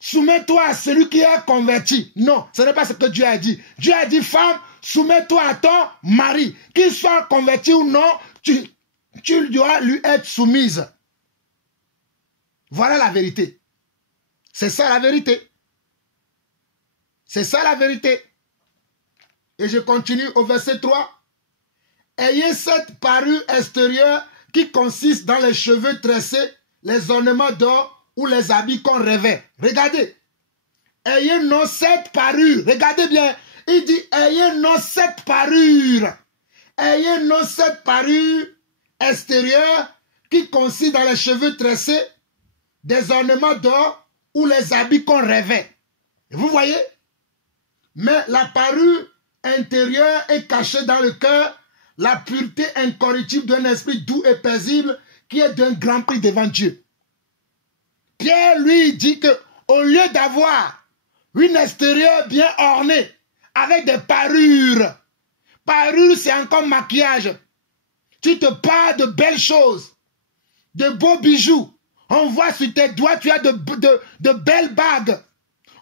soumets-toi à celui qui est converti. Non, ce n'est pas ce que Dieu a dit. Dieu a dit femme, soumets-toi à ton mari. Qu'il soit converti ou non, tu dois lui être soumise. Voilà la vérité. C'est ça la vérité. C'est ça la vérité. Et je continue au verset 3. Ayez cette parure extérieure qui consiste dans les cheveux tressés, les ornements d'or ou les habits qu'on revêt. Regardez. Ayez non cette parure. Regardez bien. Il dit ayez non cette parure. Ayez non cette parure extérieure qui consiste dans les cheveux tressés, des ornements d'or ou les habits qu'on revêt. Vous voyez? Mais la parure intérieure est cachée dans le cœur, la pureté incorruptible d'un esprit doux et paisible qui est d'un grand prix devant Dieu. Pierre lui dit que au lieu d'avoir une extérieure bien ornée avec des parures, parure c'est encore maquillage. Tu te parles de belles choses, de beaux bijoux. On voit sur tes doigts, tu as de belles bagues.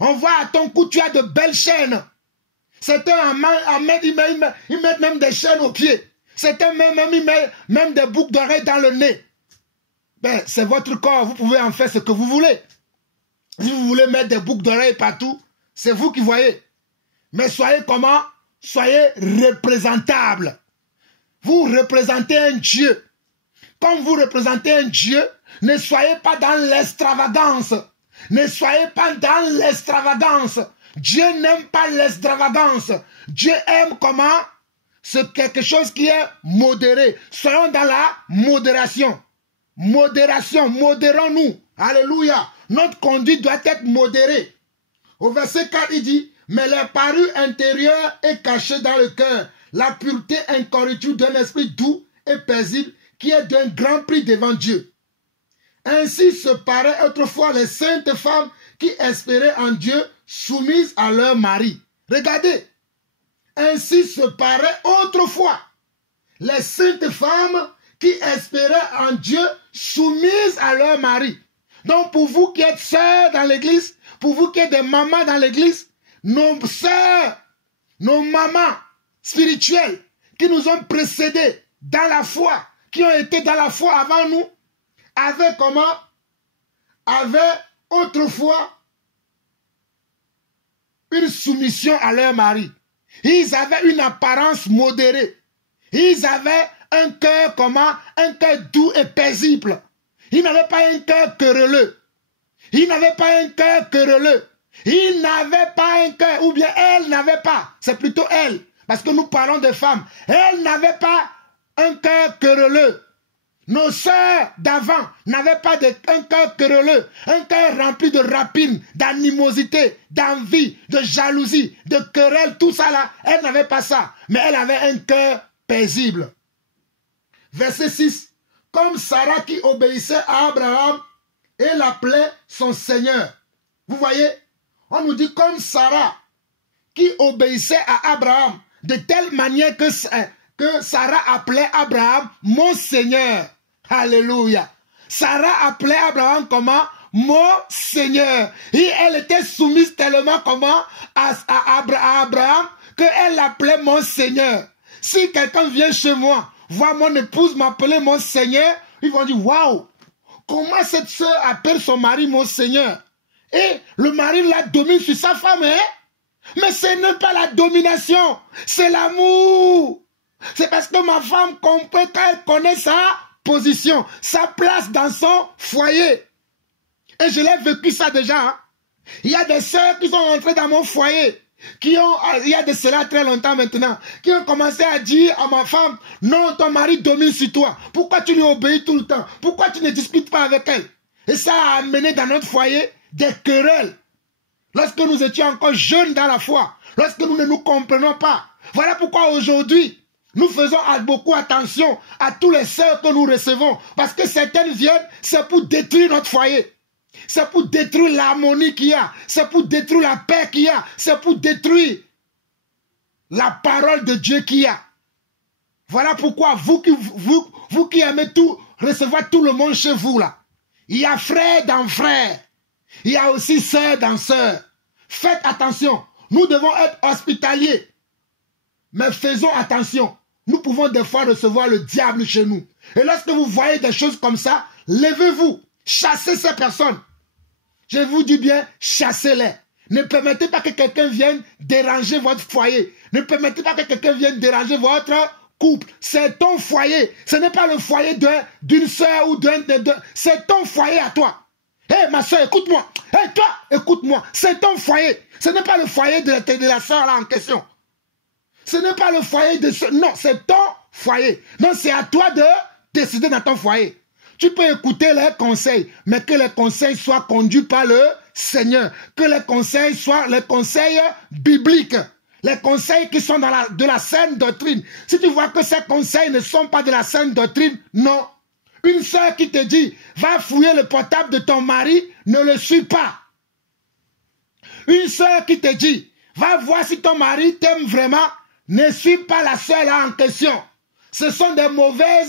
On voit à ton cou, tu as de belles chaînes. Certains ils mettent même des chaînes aux pieds. Certains ils mettent même des boucles d'oreilles dans le nez. Ben, c'est votre corps, vous pouvez en faire ce que vous voulez. Si vous voulez mettre des boucles d'oreilles partout, c'est vous qui voyez. Mais soyez comment? Soyez représentables. Vous représentez un Dieu. Comme vous représentez un Dieu, ne soyez pas dans l'extravagance. Ne soyez pas dans l'extravagance. Dieu n'aime pas l'extravagance. Dieu aime comment? C'est quelque chose qui est modéré. Soyons dans la modération. Modération, modérons-nous. Alléluia. Notre conduite doit être modérée. Au verset 4, il dit, mais la parure intérieure est cachée dans le cœur. La pureté incorruptible d'un esprit doux et paisible qui est d'un grand prix devant Dieu. Ainsi se paraient autrefois les saintes femmes qui espéraient en Dieu, soumises à leur mari. Regardez. Ainsi se paraient autrefois les saintes femmes qui espéraient en Dieu, soumises à leur mari. Donc pour vous qui êtes sœurs dans l'église, pour vous qui êtes des mamans dans l'église, nos sœurs, nos mamans spirituelles qui nous ont précédés dans la foi, qui ont été dans la foi avant nous, avaient comment? Avaient autrefois une soumission à leur mari. Ils avaient une apparence modérée. Ils avaient un cœur comment? Un cœur doux et paisible. Ils n'avaient pas un cœur querelleux. Ils n'avaient pas un cœur querelleux. Ils n'avaient pas un cœur, ou bien elles n'avaient pas. C'est plutôt elles, parce que nous parlons de femmes. Elles n'avaient pas un cœur querelleux. Nos sœurs d'avant n'avaient pas un cœur querelleux, un cœur rempli de rapine, d'animosité, d'envie, de jalousie, de querelle, tout ça là. Elles n'avaient pas ça, mais elles avaient un cœur paisible. Verset 6. Comme Sarah qui obéissait à Abraham et l'appelait son Seigneur. Vous voyez, on nous dit comme Sarah qui obéissait à Abraham de telle manière que Sarah appelait Abraham mon Seigneur. Alléluia. Sarah appelait Abraham comment? Mon Seigneur. Et elle était soumise tellement comment à Abraham qu'elle l'appelait mon Seigneur. Si quelqu'un vient chez moi, voit mon épouse m'appeler mon Seigneur, ils vont dire waouh, comment cette soeur appelle son mari mon Seigneur? Et le mari la domine sur sa femme, hein? Mais ce n'est pas la domination, c'est l'amour. C'est parce que ma femme comprend qu'elle connaît sa position, sa place dans son foyer. Et je l'ai vécu ça déjà. Hein? Il y a des sœurs qui sont rentrées dans mon foyer, il y a de cela très longtemps maintenant, qui ont commencé à dire à ma femme, non, ton mari domine sur toi. Pourquoi tu lui obéis tout le temps? Pourquoi tu ne discutes pas avec elle? Et ça a amené dans notre foyer des querelles. Lorsque nous étions encore jeunes dans la foi, lorsque nous ne nous comprenons pas. Voilà pourquoi aujourd'hui, nous faisons beaucoup attention à tous les sœurs que nous recevons. Parce que certaines viennent, c'est pour détruire notre foyer. C'est pour détruire l'harmonie qu'il y a. C'est pour détruire la paix qu'il y a. C'est pour détruire la parole de Dieu qu'il y a. Voilà pourquoi vous qui aimez tout, recevoir tout le monde chez vous là. Il y a frère dans frère. Il y a aussi sœur dans sœur. Faites attention. Nous devons être hospitaliers. Mais faisons attention. Nous pouvons des fois recevoir le diable chez nous. Et lorsque vous voyez des choses comme ça, levez-vous. Chassez ces personnes. Je vous dis bien, chassez-les. Ne permettez pas que quelqu'un vienne déranger votre foyer. Ne permettez pas que quelqu'un vienne déranger votre couple. C'est ton foyer. Ce n'est pas le foyer d'une soeur ou d'un... C'est ton foyer à toi. Hé, ma soeur, écoute-moi. Hé, toi, écoute-moi. C'est ton foyer. Ce n'est pas le foyer de la soeur là en question. Ce n'est pas le foyer de ce... Non, c'est ton foyer. Donc, c'est à toi de décider dans ton foyer. Tu peux écouter les conseils, mais que les conseils soient conduits par le Seigneur. Que les conseils soient les conseils bibliques. Les conseils qui sont de la saine doctrine. Si tu vois que ces conseils ne sont pas de la saine doctrine, non. Une sœur qui te dit, va fouiller le portable de ton mari, ne le suis pas. Une sœur qui te dit, va voir si ton mari t'aime vraiment, ne suis pas la sœur là en question. Ce sont des mauvais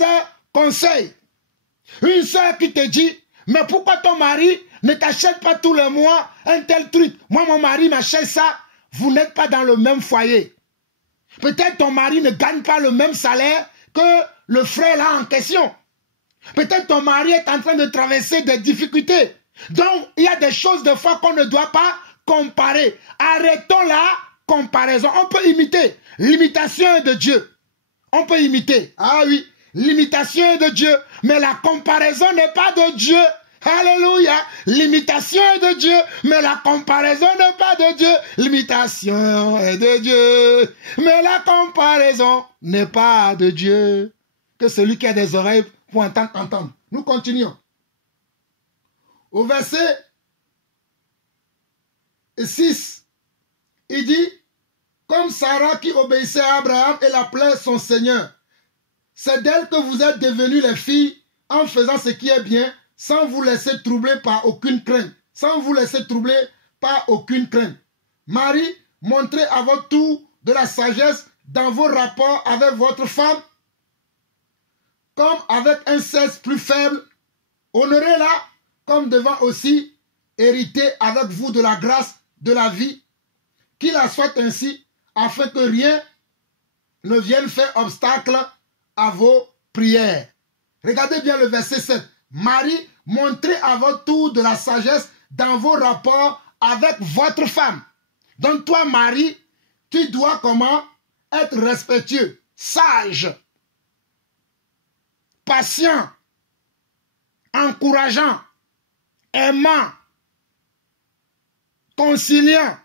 conseils. Une sœur qui te dit, mais pourquoi ton mari ne t'achète pas tous les mois un tel truc? Moi, mon mari m'achète ça. Vous n'êtes pas dans le même foyer. Peut-être ton mari ne gagne pas le même salaire que le frère là en question. Peut-être ton mari est en train de traverser des difficultés. Donc, il y a des choses de fois qu'on ne doit pas comparer. Arrêtons la comparaison. On peut imiter. L'imitation est de Dieu. On peut imiter. Ah oui. L'imitation est de Dieu, mais la comparaison n'est pas de Dieu. Alléluia. L'imitation est de Dieu, mais la comparaison n'est pas de Dieu. L'imitation est de Dieu, mais la comparaison n'est pas de Dieu. Que celui qui a des oreilles pour entendre. Nous continuons. Au verset 6, il dit, comme Sarah qui obéissait à Abraham et l'appelait son Seigneur. C'est d'elle que vous êtes devenues les filles en faisant ce qui est bien, sans vous laisser troubler par aucune crainte. Sans vous laisser troubler par aucune crainte. Marie, montrez à votre tour de la sagesse dans vos rapports avec votre femme, comme avec un sexe plus faible. Honorez-la comme devant aussi hériter avec vous de la grâce de la vie. Qu'il la soit ainsi, afin que rien ne vienne faire obstacle à vos prières. Regardez bien le verset 7. Marie, montrez à votre tour de la sagesse dans vos rapports avec votre femme. Donc toi, Marie, tu dois comment? Être respectueux, sage, patient, encourageant, aimant, conciliant,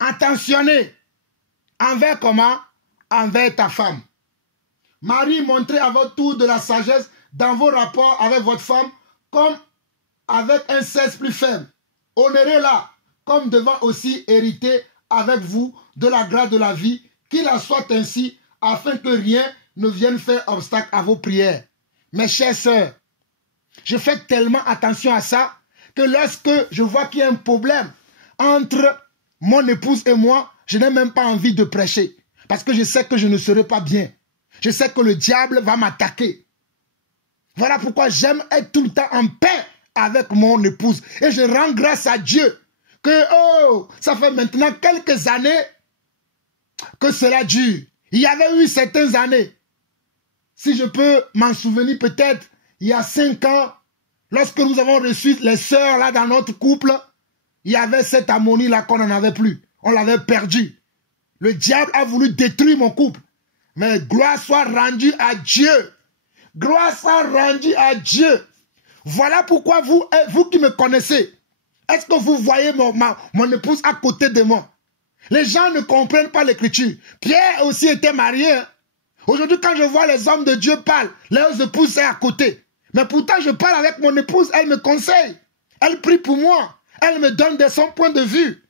attentionné. Envers comment? Envers ta femme. Marie, montrez à votre tour de la sagesse dans vos rapports avec votre femme, comme avec un sexe plus faible. Honorez-la, comme devant aussi hériter avec vous de la grâce de la vie, qu'il en soit ainsi, afin que rien ne vienne faire obstacle à vos prières. Mes chères sœurs, je fais tellement attention à ça, que lorsque je vois qu'il y a un problème entre mon épouse et moi, je n'ai même pas envie de prêcher. Parce que je sais que je ne serai pas bien. Je sais que le diable va m'attaquer. Voilà pourquoi j'aime être tout le temps en paix avec mon épouse. Et je rends grâce à Dieu que, oh, ça fait maintenant quelques années que cela dure. Il y avait eu certaines années, si je peux m'en souvenir peut-être, il y a 5 ans, lorsque nous avons reçu les sœurs là dans notre couple, il y avait cette harmonie là qu'on n'en avait plus. On l'avait perdue. Le diable a voulu détruire mon couple. Mais gloire soit rendue à Dieu. Gloire soit rendue à Dieu. Voilà pourquoi vous qui me connaissez, est-ce que vous voyez mon épouse à côté de moi? Les gens ne comprennent pas l'écriture. Pierre aussi était marié. Hein? Aujourd'hui, quand je vois les hommes de Dieu parler, leurs épouses sont à côté. Mais pourtant, je parle avec mon épouse, elle me conseille. Elle prie pour moi. Elle me donne de son point de vue.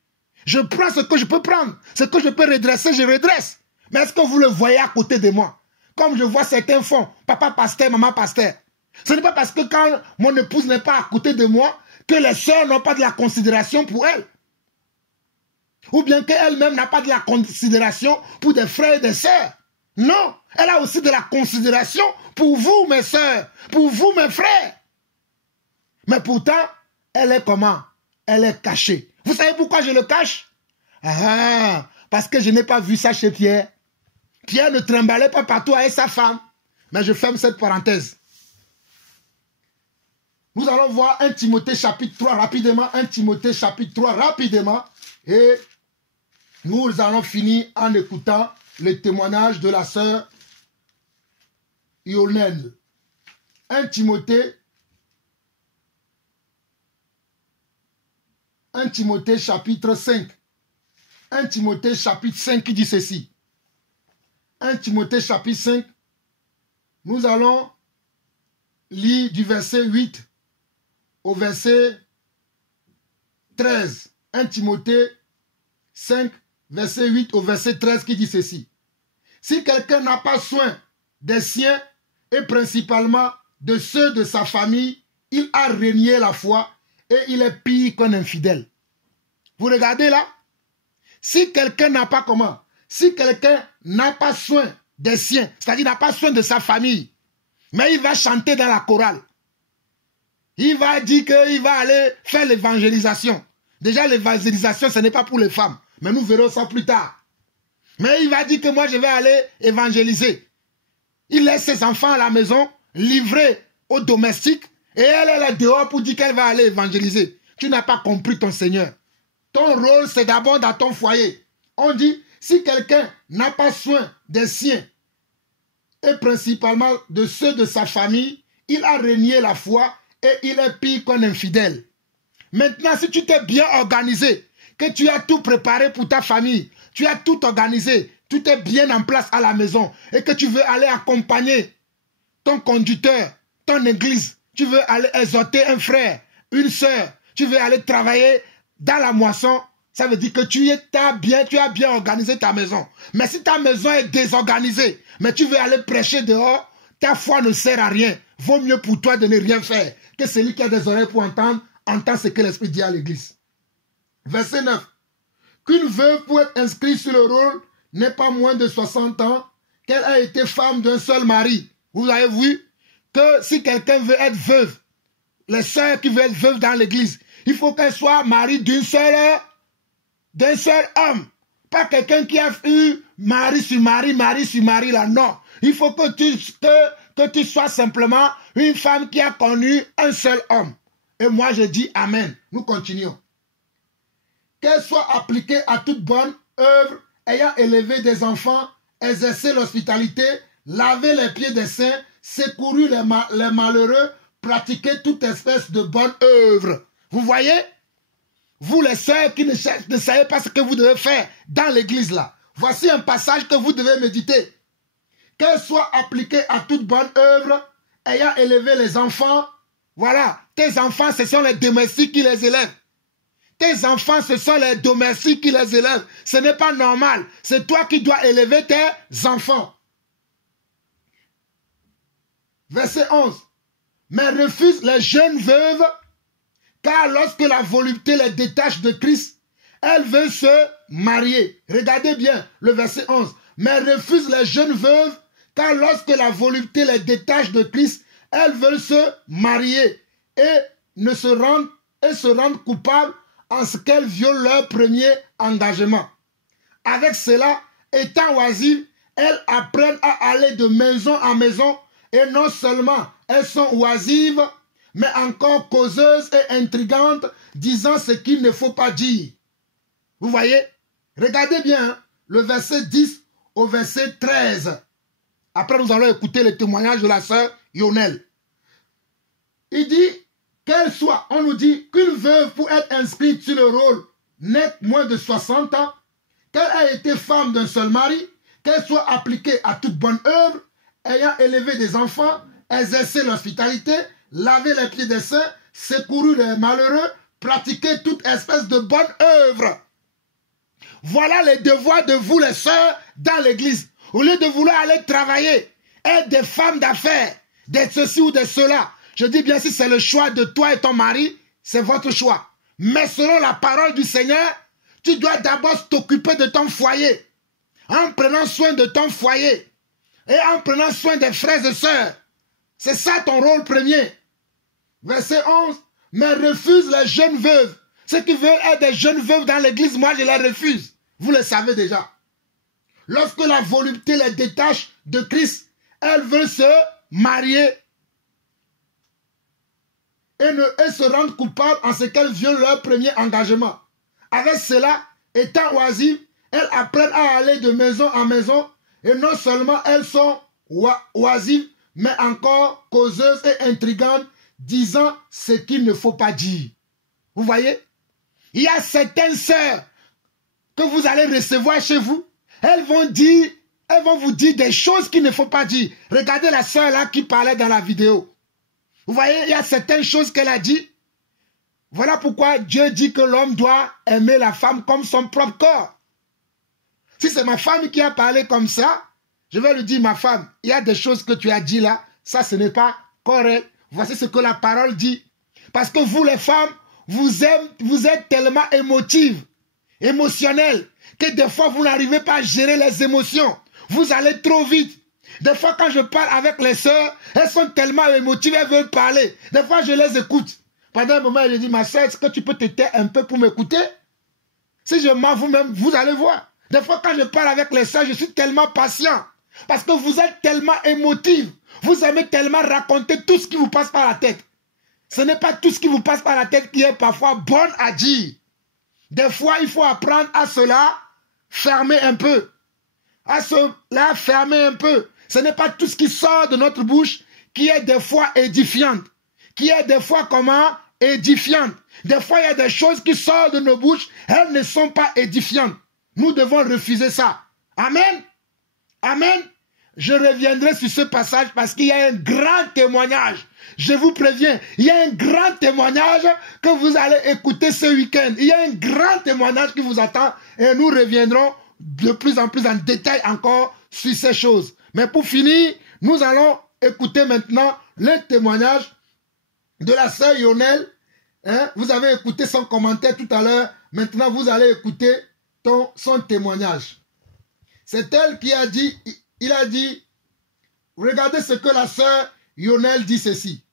Je prends ce que je peux prendre. Ce que je peux redresser, je redresse. Mais est-ce que vous le voyez à côté de moi? Comme je vois certains font, papa pasteur, maman pasteur. Ce n'est pas parce que quand mon épouse n'est pas à côté de moi, que les sœurs n'ont pas de la considération pour elle. Ou bien qu'elle-même n'a pas de la considération pour des frères et des sœurs. Non, elle a aussi de la considération pour vous, mes sœurs, pour vous, mes frères. Mais pourtant, elle est comment? Elle est cachée. Vous savez pourquoi je le cache? Ah, parce que je n'ai pas vu ça chez Pierre. Pierre ne trimballait pas partout avec sa femme. Mais je ferme cette parenthèse. Nous allons voir 1 Timothée chapitre 3 rapidement. 1 Timothée chapitre 3 rapidement. Et nous allons finir en écoutant le témoignage de la sœur Yolène. 1 Timothée chapitre 5. 1 Timothée chapitre 5 qui dit ceci. 1 Timothée chapitre 5. Nous allons lire du verset 8 au verset 13. 1 Timothée 5, verset 8 au verset 13 qui dit ceci. Si quelqu'un n'a pas soin des siens et principalement de ceux de sa famille, il a renié la foi et il est pire qu'un infidèle. Vous regardez là? Si quelqu'un n'a pas comment? Si quelqu'un n'a pas soin des siens, c'est-à-dire n'a pas soin de sa famille, mais il va chanter dans la chorale. Il va dire qu'il va aller faire l'évangélisation. Déjà, l'évangélisation, ce n'est pas pour les femmes. Mais nous verrons ça plus tard. Mais il va dire que moi, je vais aller évangéliser. Il laisse ses enfants à la maison, livrés aux domestiques, et elle est là dehors pour dire qu'elle va aller évangéliser. Tu n'as pas compris ton Seigneur. Ton rôle, c'est d'abord dans ton foyer. On dit, si quelqu'un n'a pas soin des siens, et principalement de ceux de sa famille, il a renié la foi et il est pire qu'un infidèle. Maintenant, si tu t'es bien organisé, que tu as tout préparé pour ta famille, tu as tout organisé, tout est bien en place à la maison, et que tu veux aller accompagner ton conducteur, ton église, tu veux aller exhorter un frère, une sœur, tu veux aller travailler dans la moisson, ça veut dire que tu as bien organisé ta maison. Mais si ta maison est désorganisée, mais tu veux aller prêcher dehors, ta foi ne sert à rien. Vaut mieux pour toi de ne rien faire que celui qui a des oreilles pour entendre, entend ce que l'Esprit dit à l'église. Verset 9. Qu'une veuve pour être inscrite sur le rôle n'est pas moins de 60 ans, qu'elle a été femme d'un seul mari. Vous avez vu que si quelqu'un veut être veuve, les sœurs qui veulent être veuves dans l'église, il faut qu'elle soit mariée d'un seul homme. Pas quelqu'un qui a eu mari sur mari là, non. Il faut que tu sois simplement une femme qui a connu un seul homme. Et moi je dis amen. Nous continuons. Qu'elle soit appliquée à toute bonne œuvre, ayant élevé des enfants, exercé l'hospitalité, lavé les pieds des saints, secouru les malheureux, pratiqué toute espèce de bonne œuvre. Vous voyez? Vous les sœurs qui ne savez pas ce que vous devez faire dans l'église là. Voici un passage que vous devez méditer. qu'elle soit appliquée à toute bonne œuvre, ayant élevé les enfants. Voilà, tes enfants, ce sont les domestiques qui les élèvent. Tes enfants, ce sont les domestiques qui les élèvent. Ce n'est pas normal. C'est toi qui dois élever tes enfants. Verset 11. Mais refuse les jeunes veuves, car lorsque la volupté les détache de Christ, elles veulent se marier. Regardez bien le verset 11. Mais refuse les jeunes veuves, car lorsque la volupté les détache de Christ, elles veulent se marier et se rendent coupables en ce qu'elles violent leur premier engagement. Avec cela, étant oisives, elles apprennent à aller de maison en maison, et non seulement elles sont oisives, mais encore causeuses et intrigantes, disant ce qu'il ne faut pas dire. Vous voyez? Regardez bien hein, le verset 10 au verset 13. Après, nous allons écouter le témoignage de la sœur Yonel. Il dit, qu'elle soit, on nous dit qu'une veuve pour être inscrite sur le rôle n'ait moins de 60 ans, qu'elle ait été femme d'un seul mari, qu'elle soit appliquée à toute bonne œuvre, ayant élevé des enfants, exercé l'hospitalité, lavé les pieds des saints, secouru les malheureux, pratiquer toute espèce de bonne œuvre. Voilà les devoirs de vous les sœurs dans l'église. Au lieu de vouloir aller travailler, être des femmes d'affaires, d'être ceci ou de cela. Je dis bien, si c'est le choix de toi et ton mari, c'est votre choix. Mais selon la parole du Seigneur, tu dois d'abord t'occuper de ton foyer. En prenant soin de ton foyer. Et en prenant soin des frères et sœurs. C'est ça ton rôle premier. Verset 11. Mais refuse les jeunes veuves. Ceux qui veulent être des jeunes veuves dans l'église, moi je les refuse. Vous le savez déjà. Lorsque la volupté les détache de Christ, elles veulent se marier et se rendent coupables en ce qu'elles violent leur premier engagement. Avec cela, étant oisives, elles apprennent à aller de maison en maison, et non seulement elles sont oisives, mais encore causeuses et intrigantes, disant ce qu'il ne faut pas dire. Vous voyez? Il y a certaines sœurs que vous allez recevoir chez vous, elles vont vous dire des choses qu'il ne faut pas dire. Regardez la sœur là qui parlait dans la vidéo. Vous voyez, il y a certaines choses qu'elle a dit. Voilà pourquoi Dieu dit que l'homme doit aimer la femme comme son propre corps. Si c'est ma femme qui a parlé comme ça, je vais lui dire, ma femme, il y a des choses que tu as dit là, ça ce n'est pas correct. Voici ce que la parole dit. Parce que vous les femmes, vous êtes tellement émotionnelles, que des fois vous n'arrivez pas à gérer les émotions. Vous allez trop vite. Des fois, quand je parle avec les sœurs, elles sont tellement émotives, elles veulent parler. Des fois, je les écoute. Pendant un moment, je dis, ma sœur, est-ce que tu peux te taire un peu pour m'écouter? Si je mens vous-même, vous allez voir. Des fois, quand je parle avec les sœurs, je suis tellement patient. Parce que vous êtes tellement émotive. Vous aimez tellement raconter tout ce qui vous passe par la tête. Ce n'est pas tout ce qui vous passe par la tête qui est parfois bon à dire. Des fois, il faut apprendre à cela, fermer un peu. À cela, fermer un peu. Ce n'est pas tout ce qui sort de notre bouche qui est des fois édifiante. Qui est des fois comment? Édifiante. Des fois, il y a des choses qui sortent de nos bouches, elles ne sont pas édifiantes. Nous devons refuser ça. Amen. Amen. Je reviendrai sur ce passage parce qu'il y a un grand témoignage. Je vous préviens, il y a un grand témoignage que vous allez écouter ce week-end. Il y a un grand témoignage qui vous attend et nous reviendrons de plus en plus en détail encore sur ces choses. Mais pour finir, nous allons écouter maintenant le témoignage de la sœur Yonel. Vous avez écouté son commentaire tout à l'heure. Maintenant, vous allez écouter son témoignage. C'est elle qui a dit, il a dit, regardez ce que la sœur Yonel dit ceci.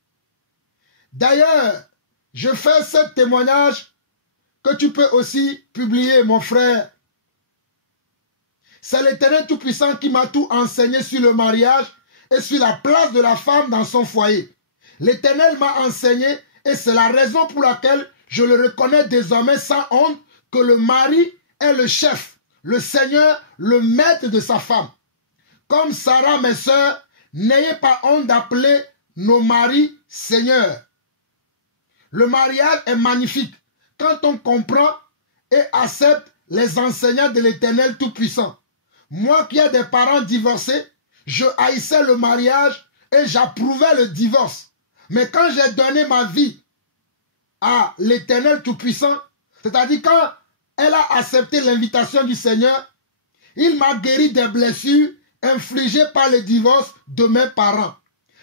D'ailleurs, je fais ce témoignage que tu peux aussi publier, mon frère. C'est l'Éternel Tout-Puissant qui m'a tout enseigné sur le mariage et sur la place de la femme dans son foyer. L'Éternel m'a enseigné et c'est la raison pour laquelle je le reconnais désormais sans honte que le mari est le chef, le Seigneur, le maître de sa femme. Comme Sarah, mes sœurs, n'ayez pas honte d'appeler nos maris Seigneur. Le mariage est magnifique quand on comprend et accepte les enseignants de l'Éternel Tout-Puissant. Moi qui ai des parents divorcés, je haïssais le mariage et j'approuvais le divorce. Mais quand j'ai donné ma vie à l'Éternel Tout-Puissant, c'est-à-dire quand elle a accepté l'invitation du Seigneur, il m'a guéri des blessures infligées par le divorce de mes parents.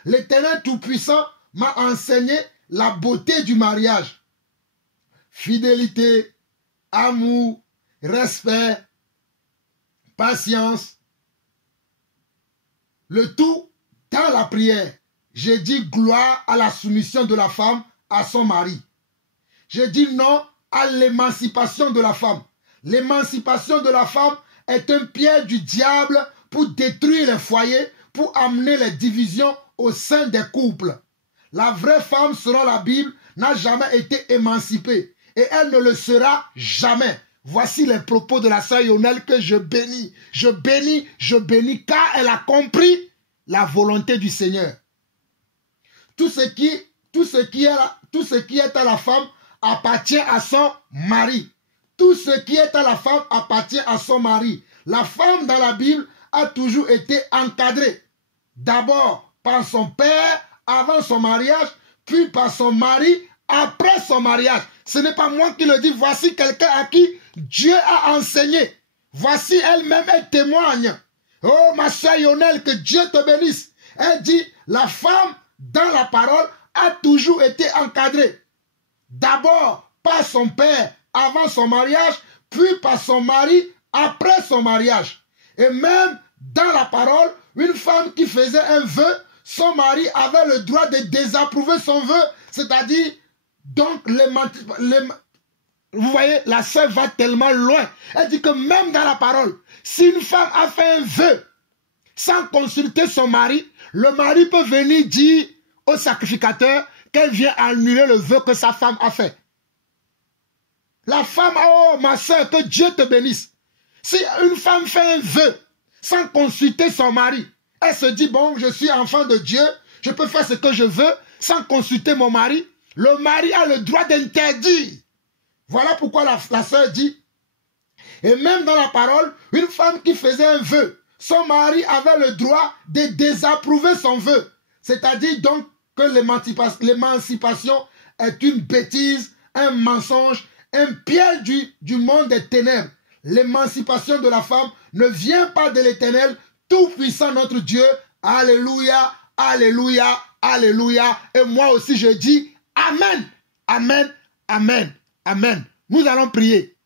L'Éternel Tout-Puissant m'a enseigné la beauté du mariage. Fidélité, amour, respect, patience. Le tout dans la prière. J'ai dit gloire à la soumission de la femme à son mari. J'ai dit non à l'émancipation de la femme. L'émancipation de la femme est un piège du diable pour détruire les foyers, pour amener les divisions au sein des couples. La vraie femme, selon la Bible, n'a jamais été émancipée et elle ne le sera jamais. Voici les propos de la sœur Yonel que je bénis. Je bénis, car elle a compris la volonté du Seigneur. Tout ce qui est à la femme appartient à son mari. Tout ce qui est à la femme appartient à son mari. La femme dans la Bible a toujours été encadrée. D'abord par son père avant son mariage, puis par son mari après son mariage. Ce n'est pas moi qui le dis. Voici quelqu'un à qui Dieu a enseigné. Voici elle-même, elle témoigne. Oh ma soeur Yonel, que Dieu te bénisse. Elle dit, la femme dans la parole a toujours été encadrée. D'abord par son père avant son mariage, puis par son mari après son mariage. Et même dans la parole, une femme qui faisait un vœu, son mari avait le droit de désapprouver son vœu. C'est-à-dire, donc, vous voyez, la sœur va tellement loin. Elle dit que même dans la parole, si une femme a fait un vœu sans consulter son mari, le mari peut venir dire au sacrificateur qu'elle vient annuler le vœu que sa femme a fait. La femme, oh ma soeur, que Dieu te bénisse. Si une femme fait un vœu sans consulter son mari, elle se dit, bon, je suis enfant de Dieu, je peux faire ce que je veux sans consulter mon mari. Le mari a le droit d'interdire. Voilà pourquoi la sœur dit, et même dans la parole, une femme qui faisait un vœu, son mari avait le droit de désapprouver son vœu. C'est-à-dire donc que l'émancipation est une bêtise, un mensonge, un piège du monde des ténèbres. L'émancipation de la femme ne vient pas de l'Éternel, Tout-Puissant notre Dieu. Alléluia, alléluia, alléluia. Et moi aussi je dis Amen, Amen, Amen, Amen. Nous allons prier.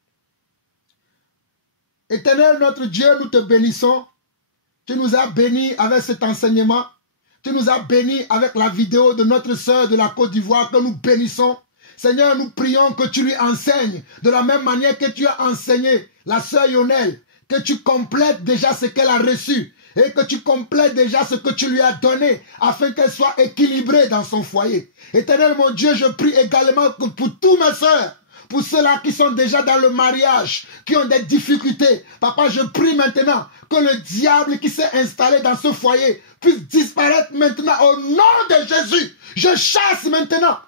Éternel notre Dieu, nous te bénissons. Tu nous as bénis avec cet enseignement. Tu nous as bénis avec la vidéo de notre sœur de la Côte d'Ivoire que nous bénissons. Seigneur, nous prions que tu lui enseignes de la même manière que tu as enseigné la sœur Yonel, que tu complètes déjà ce qu'elle a reçu et que tu complètes déjà ce que tu lui as donné afin qu'elle soit équilibrée dans son foyer. Éternel mon Dieu, je prie également pour tous mes sœurs, pour ceux-là qui sont déjà dans le mariage, qui ont des difficultés. Papa, je prie maintenant que le diable qui s'est installé dans ce foyer puisse disparaître maintenant au nom de Jésus. Je chasse maintenant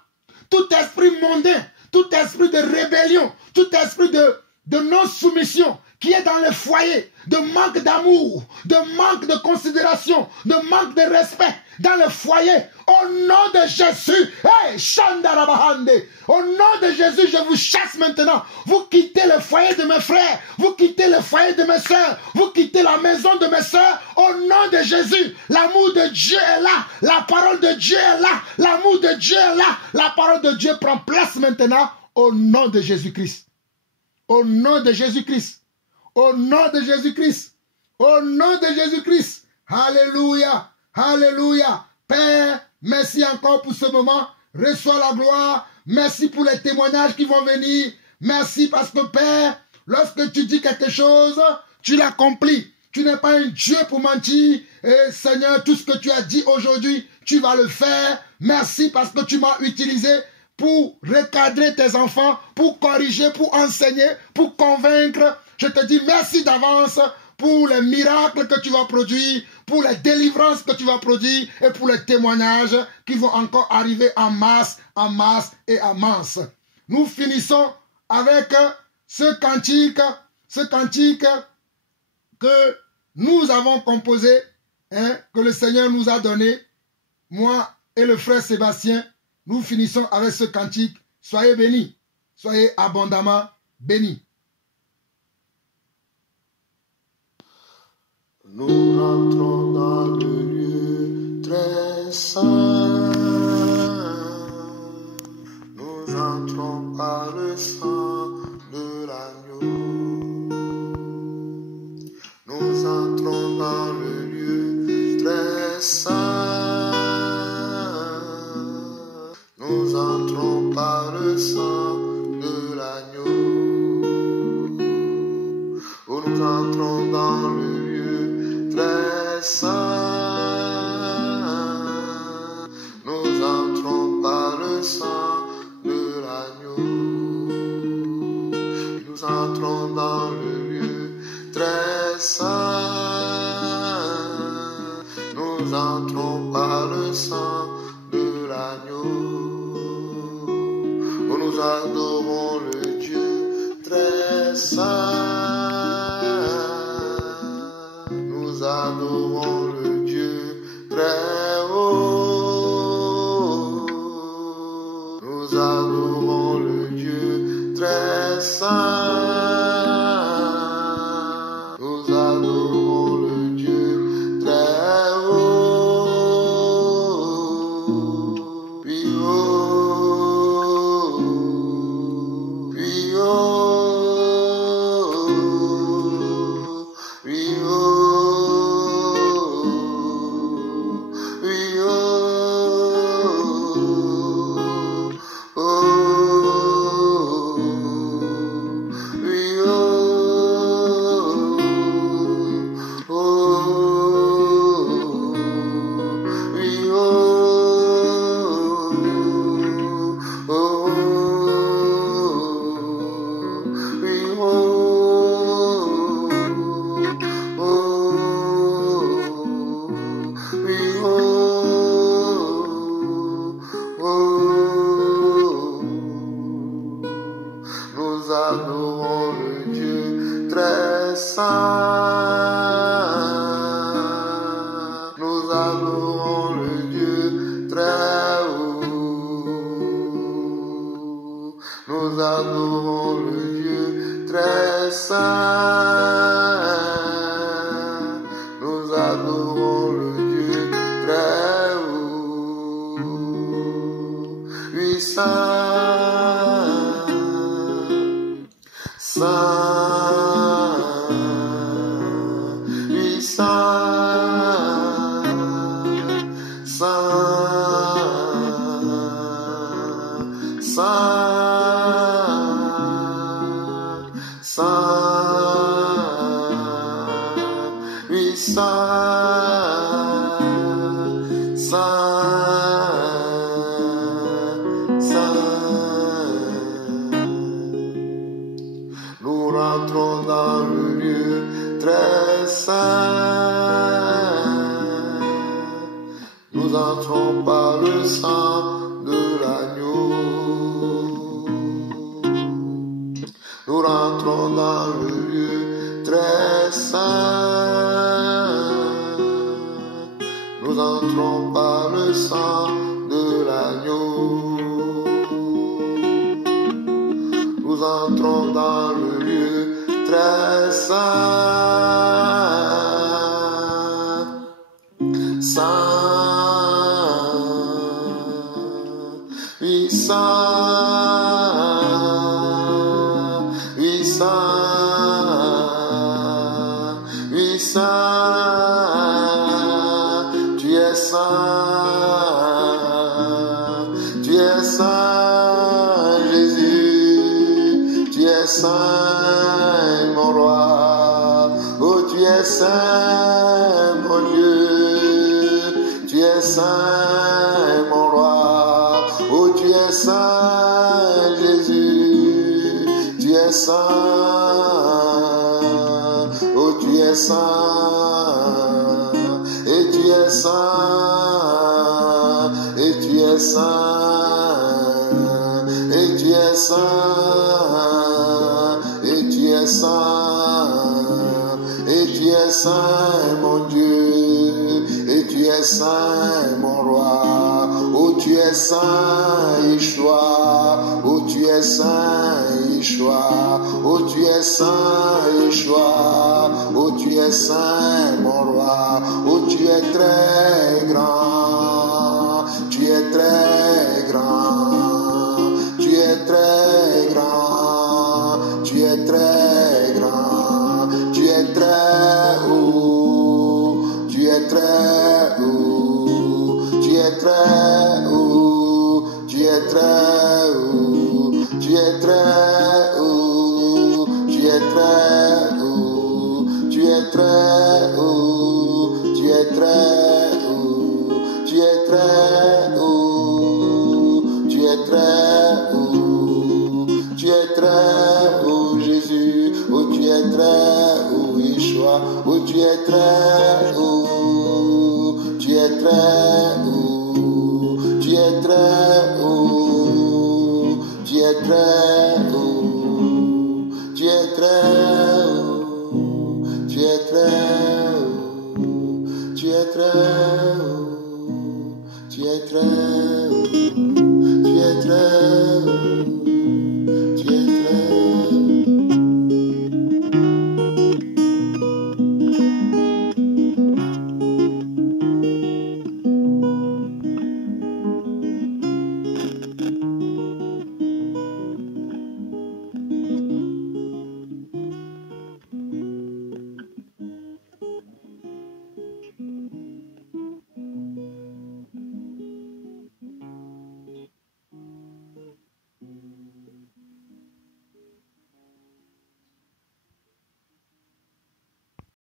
tout esprit mondain, tout esprit de rébellion, tout esprit de non-soumission qui est dans le foyer, de manque d'amour, de manque de considération, de manque de respect dans le foyer. Au nom de Jésus, hey, Shandarabahande, au nom de Jésus, je vous chasse maintenant. Vous quittez le foyer de mes frères, vous quittez le foyer de mes soeurs, vous quittez la maison de mes soeurs. Au nom de Jésus, l'amour de Dieu est là, la parole de Dieu est là, l'amour de Dieu est là, la parole de Dieu prend place maintenant au nom de Jésus-Christ. Au nom de Jésus-Christ. Au nom de Jésus-Christ. Au nom de Jésus-Christ. Alléluia. Alléluia. Père, merci encore pour ce moment. Reçois la gloire. Merci pour les témoignages qui vont venir. Merci parce que Père, lorsque tu dis quelque chose, tu l'accomplis. Tu n'es pas un Dieu pour mentir. Et Seigneur, tout ce que tu as dit aujourd'hui, tu vas le faire. Merci parce que tu m'as utilisé pour recadrer tes enfants, pour corriger, pour enseigner, pour convaincre. Je te dis merci d'avance pour les miracles que tu vas produire, pour les délivrances que tu vas produire et pour les témoignages qui vont encore arriver en masse et en masse. Nous finissons avec ce cantique que nous avons composé que le Seigneur nous a donné, moi et le frère Sébastien, nous finissons avec ce cantique. Soyez bénis, soyez abondamment bénis. Nous rentrons dans le lieu très saint. Nous entrons par le sang de l'agneau. Nous entrons dans le lieu très saint. Nous entrons par le sang de l'agneau. Oh, nous entrons dans le lieu très saint. Nous entrons par le sang de l'agneau. Nous entrons dans le lieu très saint. Nous entrons par le sang de l'agneau. Oh, nous adorons le Dieu très saint. Nous adorons le Dieu très haut. Nous adorons le Dieu très saint. Nous adorons le Dieu très haut. Puis haut, puis haut, puis haut, puis haut, Nous adorons le Dieu très saint. Nous adorons le Dieu très haut. Nous adorons le Dieu très saint. Nous adorons le Dieu très haut. Oui, saint. Saint, oui, saint, saint, saint, saint, oui, saint, saint, saint. Nous rentrons dans le lieu très saint. Nous entrons par le sang de l'agneau. Nous rentrons dans le lieu très saint. Nous entrons par le sang de l'agneau. Nous entrons dans le lieu très saint. Saint, oui, saint, oui, saint, oui, saint, tu es saint, tu es saint, Jésus, tu es saint, mon roi, oh, tu es saint, mon Dieu, tu es saint, mon roi, oh, tu es saint, Jésus, tu es saint, oh, tu es saint, et tu es saint, et tu es saint, et tu es saint, et tu es saint, et tu es saint, mon Dieu, es saint, mon roi. Oh, tu es saint, Yeshua. Oh, tu es saint, Yeshua. Oh, tu es saint, Yeshua. Oh, tu es saint, mon roi. Oh, tu es très grand. Tu es très grand. Tu es très grand. Tu es très grand. Tu es très haut. Tu es très haut. Tu es très haut. Tu es très haut. Tu es très haut. Tu es très haut. Tu es très haut. Tu es très haut. Tu es très haut. Tu es très haut. Tu es très haut, Jésus. Oh, tu es très haut, Yeshua. Oh, tu es très haut. Tu es très haut. Tu es très haut. Tu es très haut. Tu es très